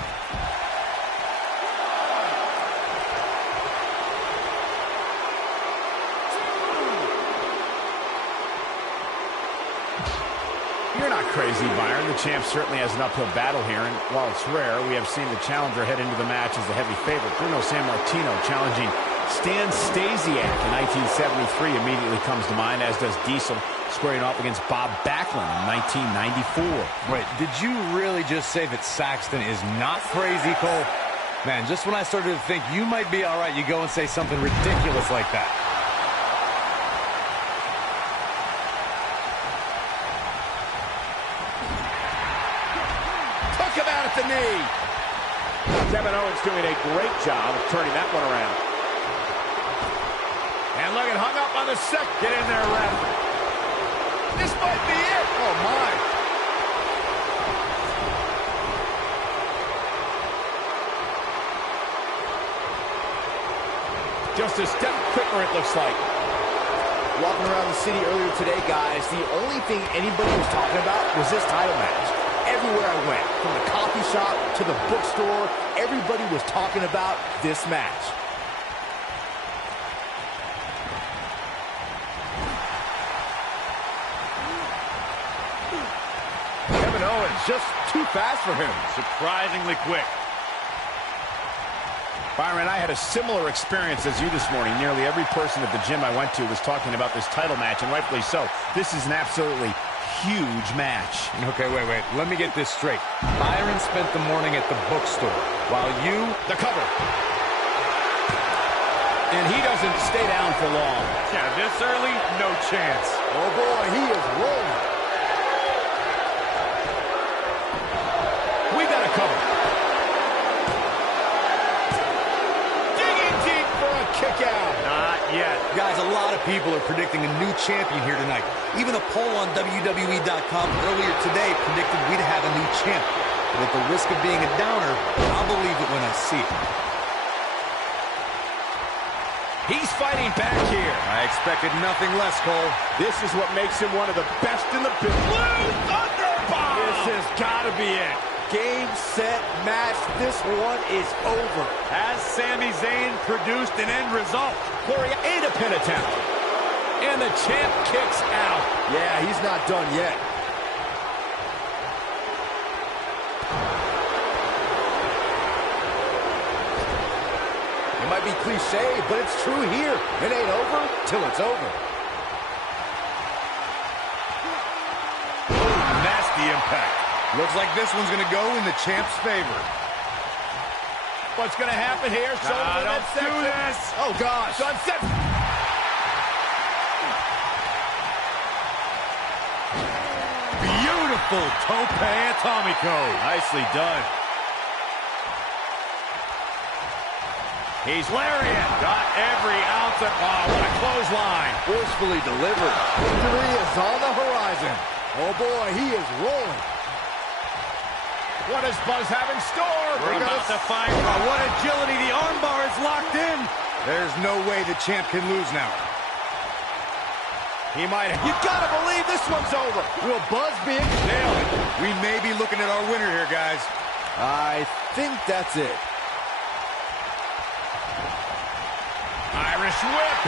You're not crazy, Byron. The champ certainly has an uphill battle here, and while it's rare, we have seen the challenger head into the match as the heavy favorite. Bruno Sammartino challenging Stan Stasiak in 1973 immediately comes to mind, as does Diesel squaring off against Bob Backlund in 1994. Wait, did you really just say that Saxton is not crazy, Cole? Man, just when I started to think you might be all right, you go and say something ridiculous like that. Took him out at the knee. Kevin Owens doing a great job of turning that one around. And look, it hung up on the second. Get in there, ref. This might be it. Oh, my. Just a step quicker, it looks like. Walking around the city earlier today, guys, the only thing anybody was talking about was this title match. Everywhere I went, from the coffee shop to the bookstore, everybody was talking about this match. Kevin Owens just too fast for him. Surprisingly quick. Byron, I had a similar experience as you this morning. Nearly every person at the gym I went to was talking about this title match, and rightfully so. This is an absolutely huge match. Okay, wait. Let me get this straight. Byron spent the morning at the bookstore, while you... The cover. And he doesn't stay down for long. Yeah, this early, no chance. Oh, boy, he is rolling. We got a cover. Digging deep for a kick out. Not yet. Guys, a lot of people are predicting a new champion here tonight. Even a poll on WWE.com earlier today predicted we'd have a new champ. But at the risk of being a downer, I'll believe it when I see it. He's fighting back here. I expected nothing less, Cole. This is what makes him one of the best in the business. Blue Thunder Bomb. This has got to be it. Game, set, match. This one is over. Has Sami Zayn produced an end result? Corey, and a pin attempt. And the champ kicks out. Yeah, he's not done yet. It might be cliche, but it's true here. It ain't over till it's over. Nasty impact. Looks like this one's going to go in the champ's favor. What's going to happen here? Don't do this. Oh, gosh. Sunset. Beautiful tope atomico. Nicely done. He's lariat. Got every ounce of... Oh, what a clothesline. Forcefully delivered. Victory is on the horizon. Oh, boy, he is rolling. What does Buzz have in store? We're about to find what agility. The armbar is locked in. There's no way the champ can lose now. He might have... You gotta believe this one's over. Will Buzz be able to nail it? We may be looking at our winner here, guys. I think that's it. Irish whip.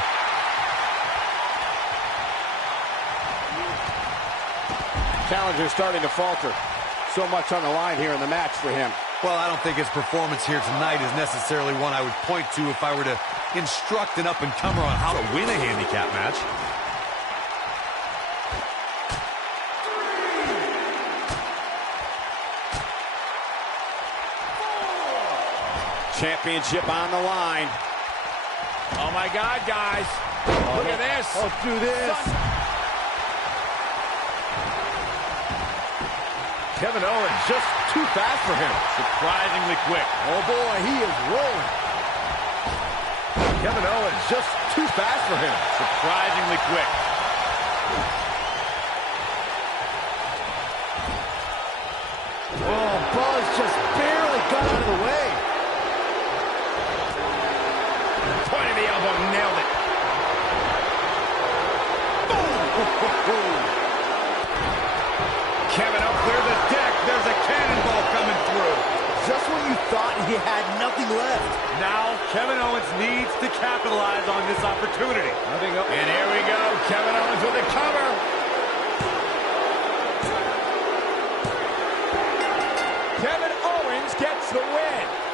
Challenger's starting to falter. So much on the line here in the match for him. Well, I don't think his performance here tonight is necessarily one I would point to if I were to instruct an up-and-comer on how to win a handicap match. Championship on the line. Oh, my God, guys. Look at this. Let's do this. Kevin Owens just too fast for him. Surprisingly quick. Oh, boy, he is rolling. Kevin Owens just too fast for him. Surprisingly quick. Oh, Buzz just barely got out of the way. Point of the elbow, nailed it. Kevin O clear the deck. There's a cannonball coming through. Just when you thought he had nothing left. Now, Kevin Owens needs to capitalize on this opportunity. And here we go. Kevin Owens with a cover. Kevin Owens gets the win.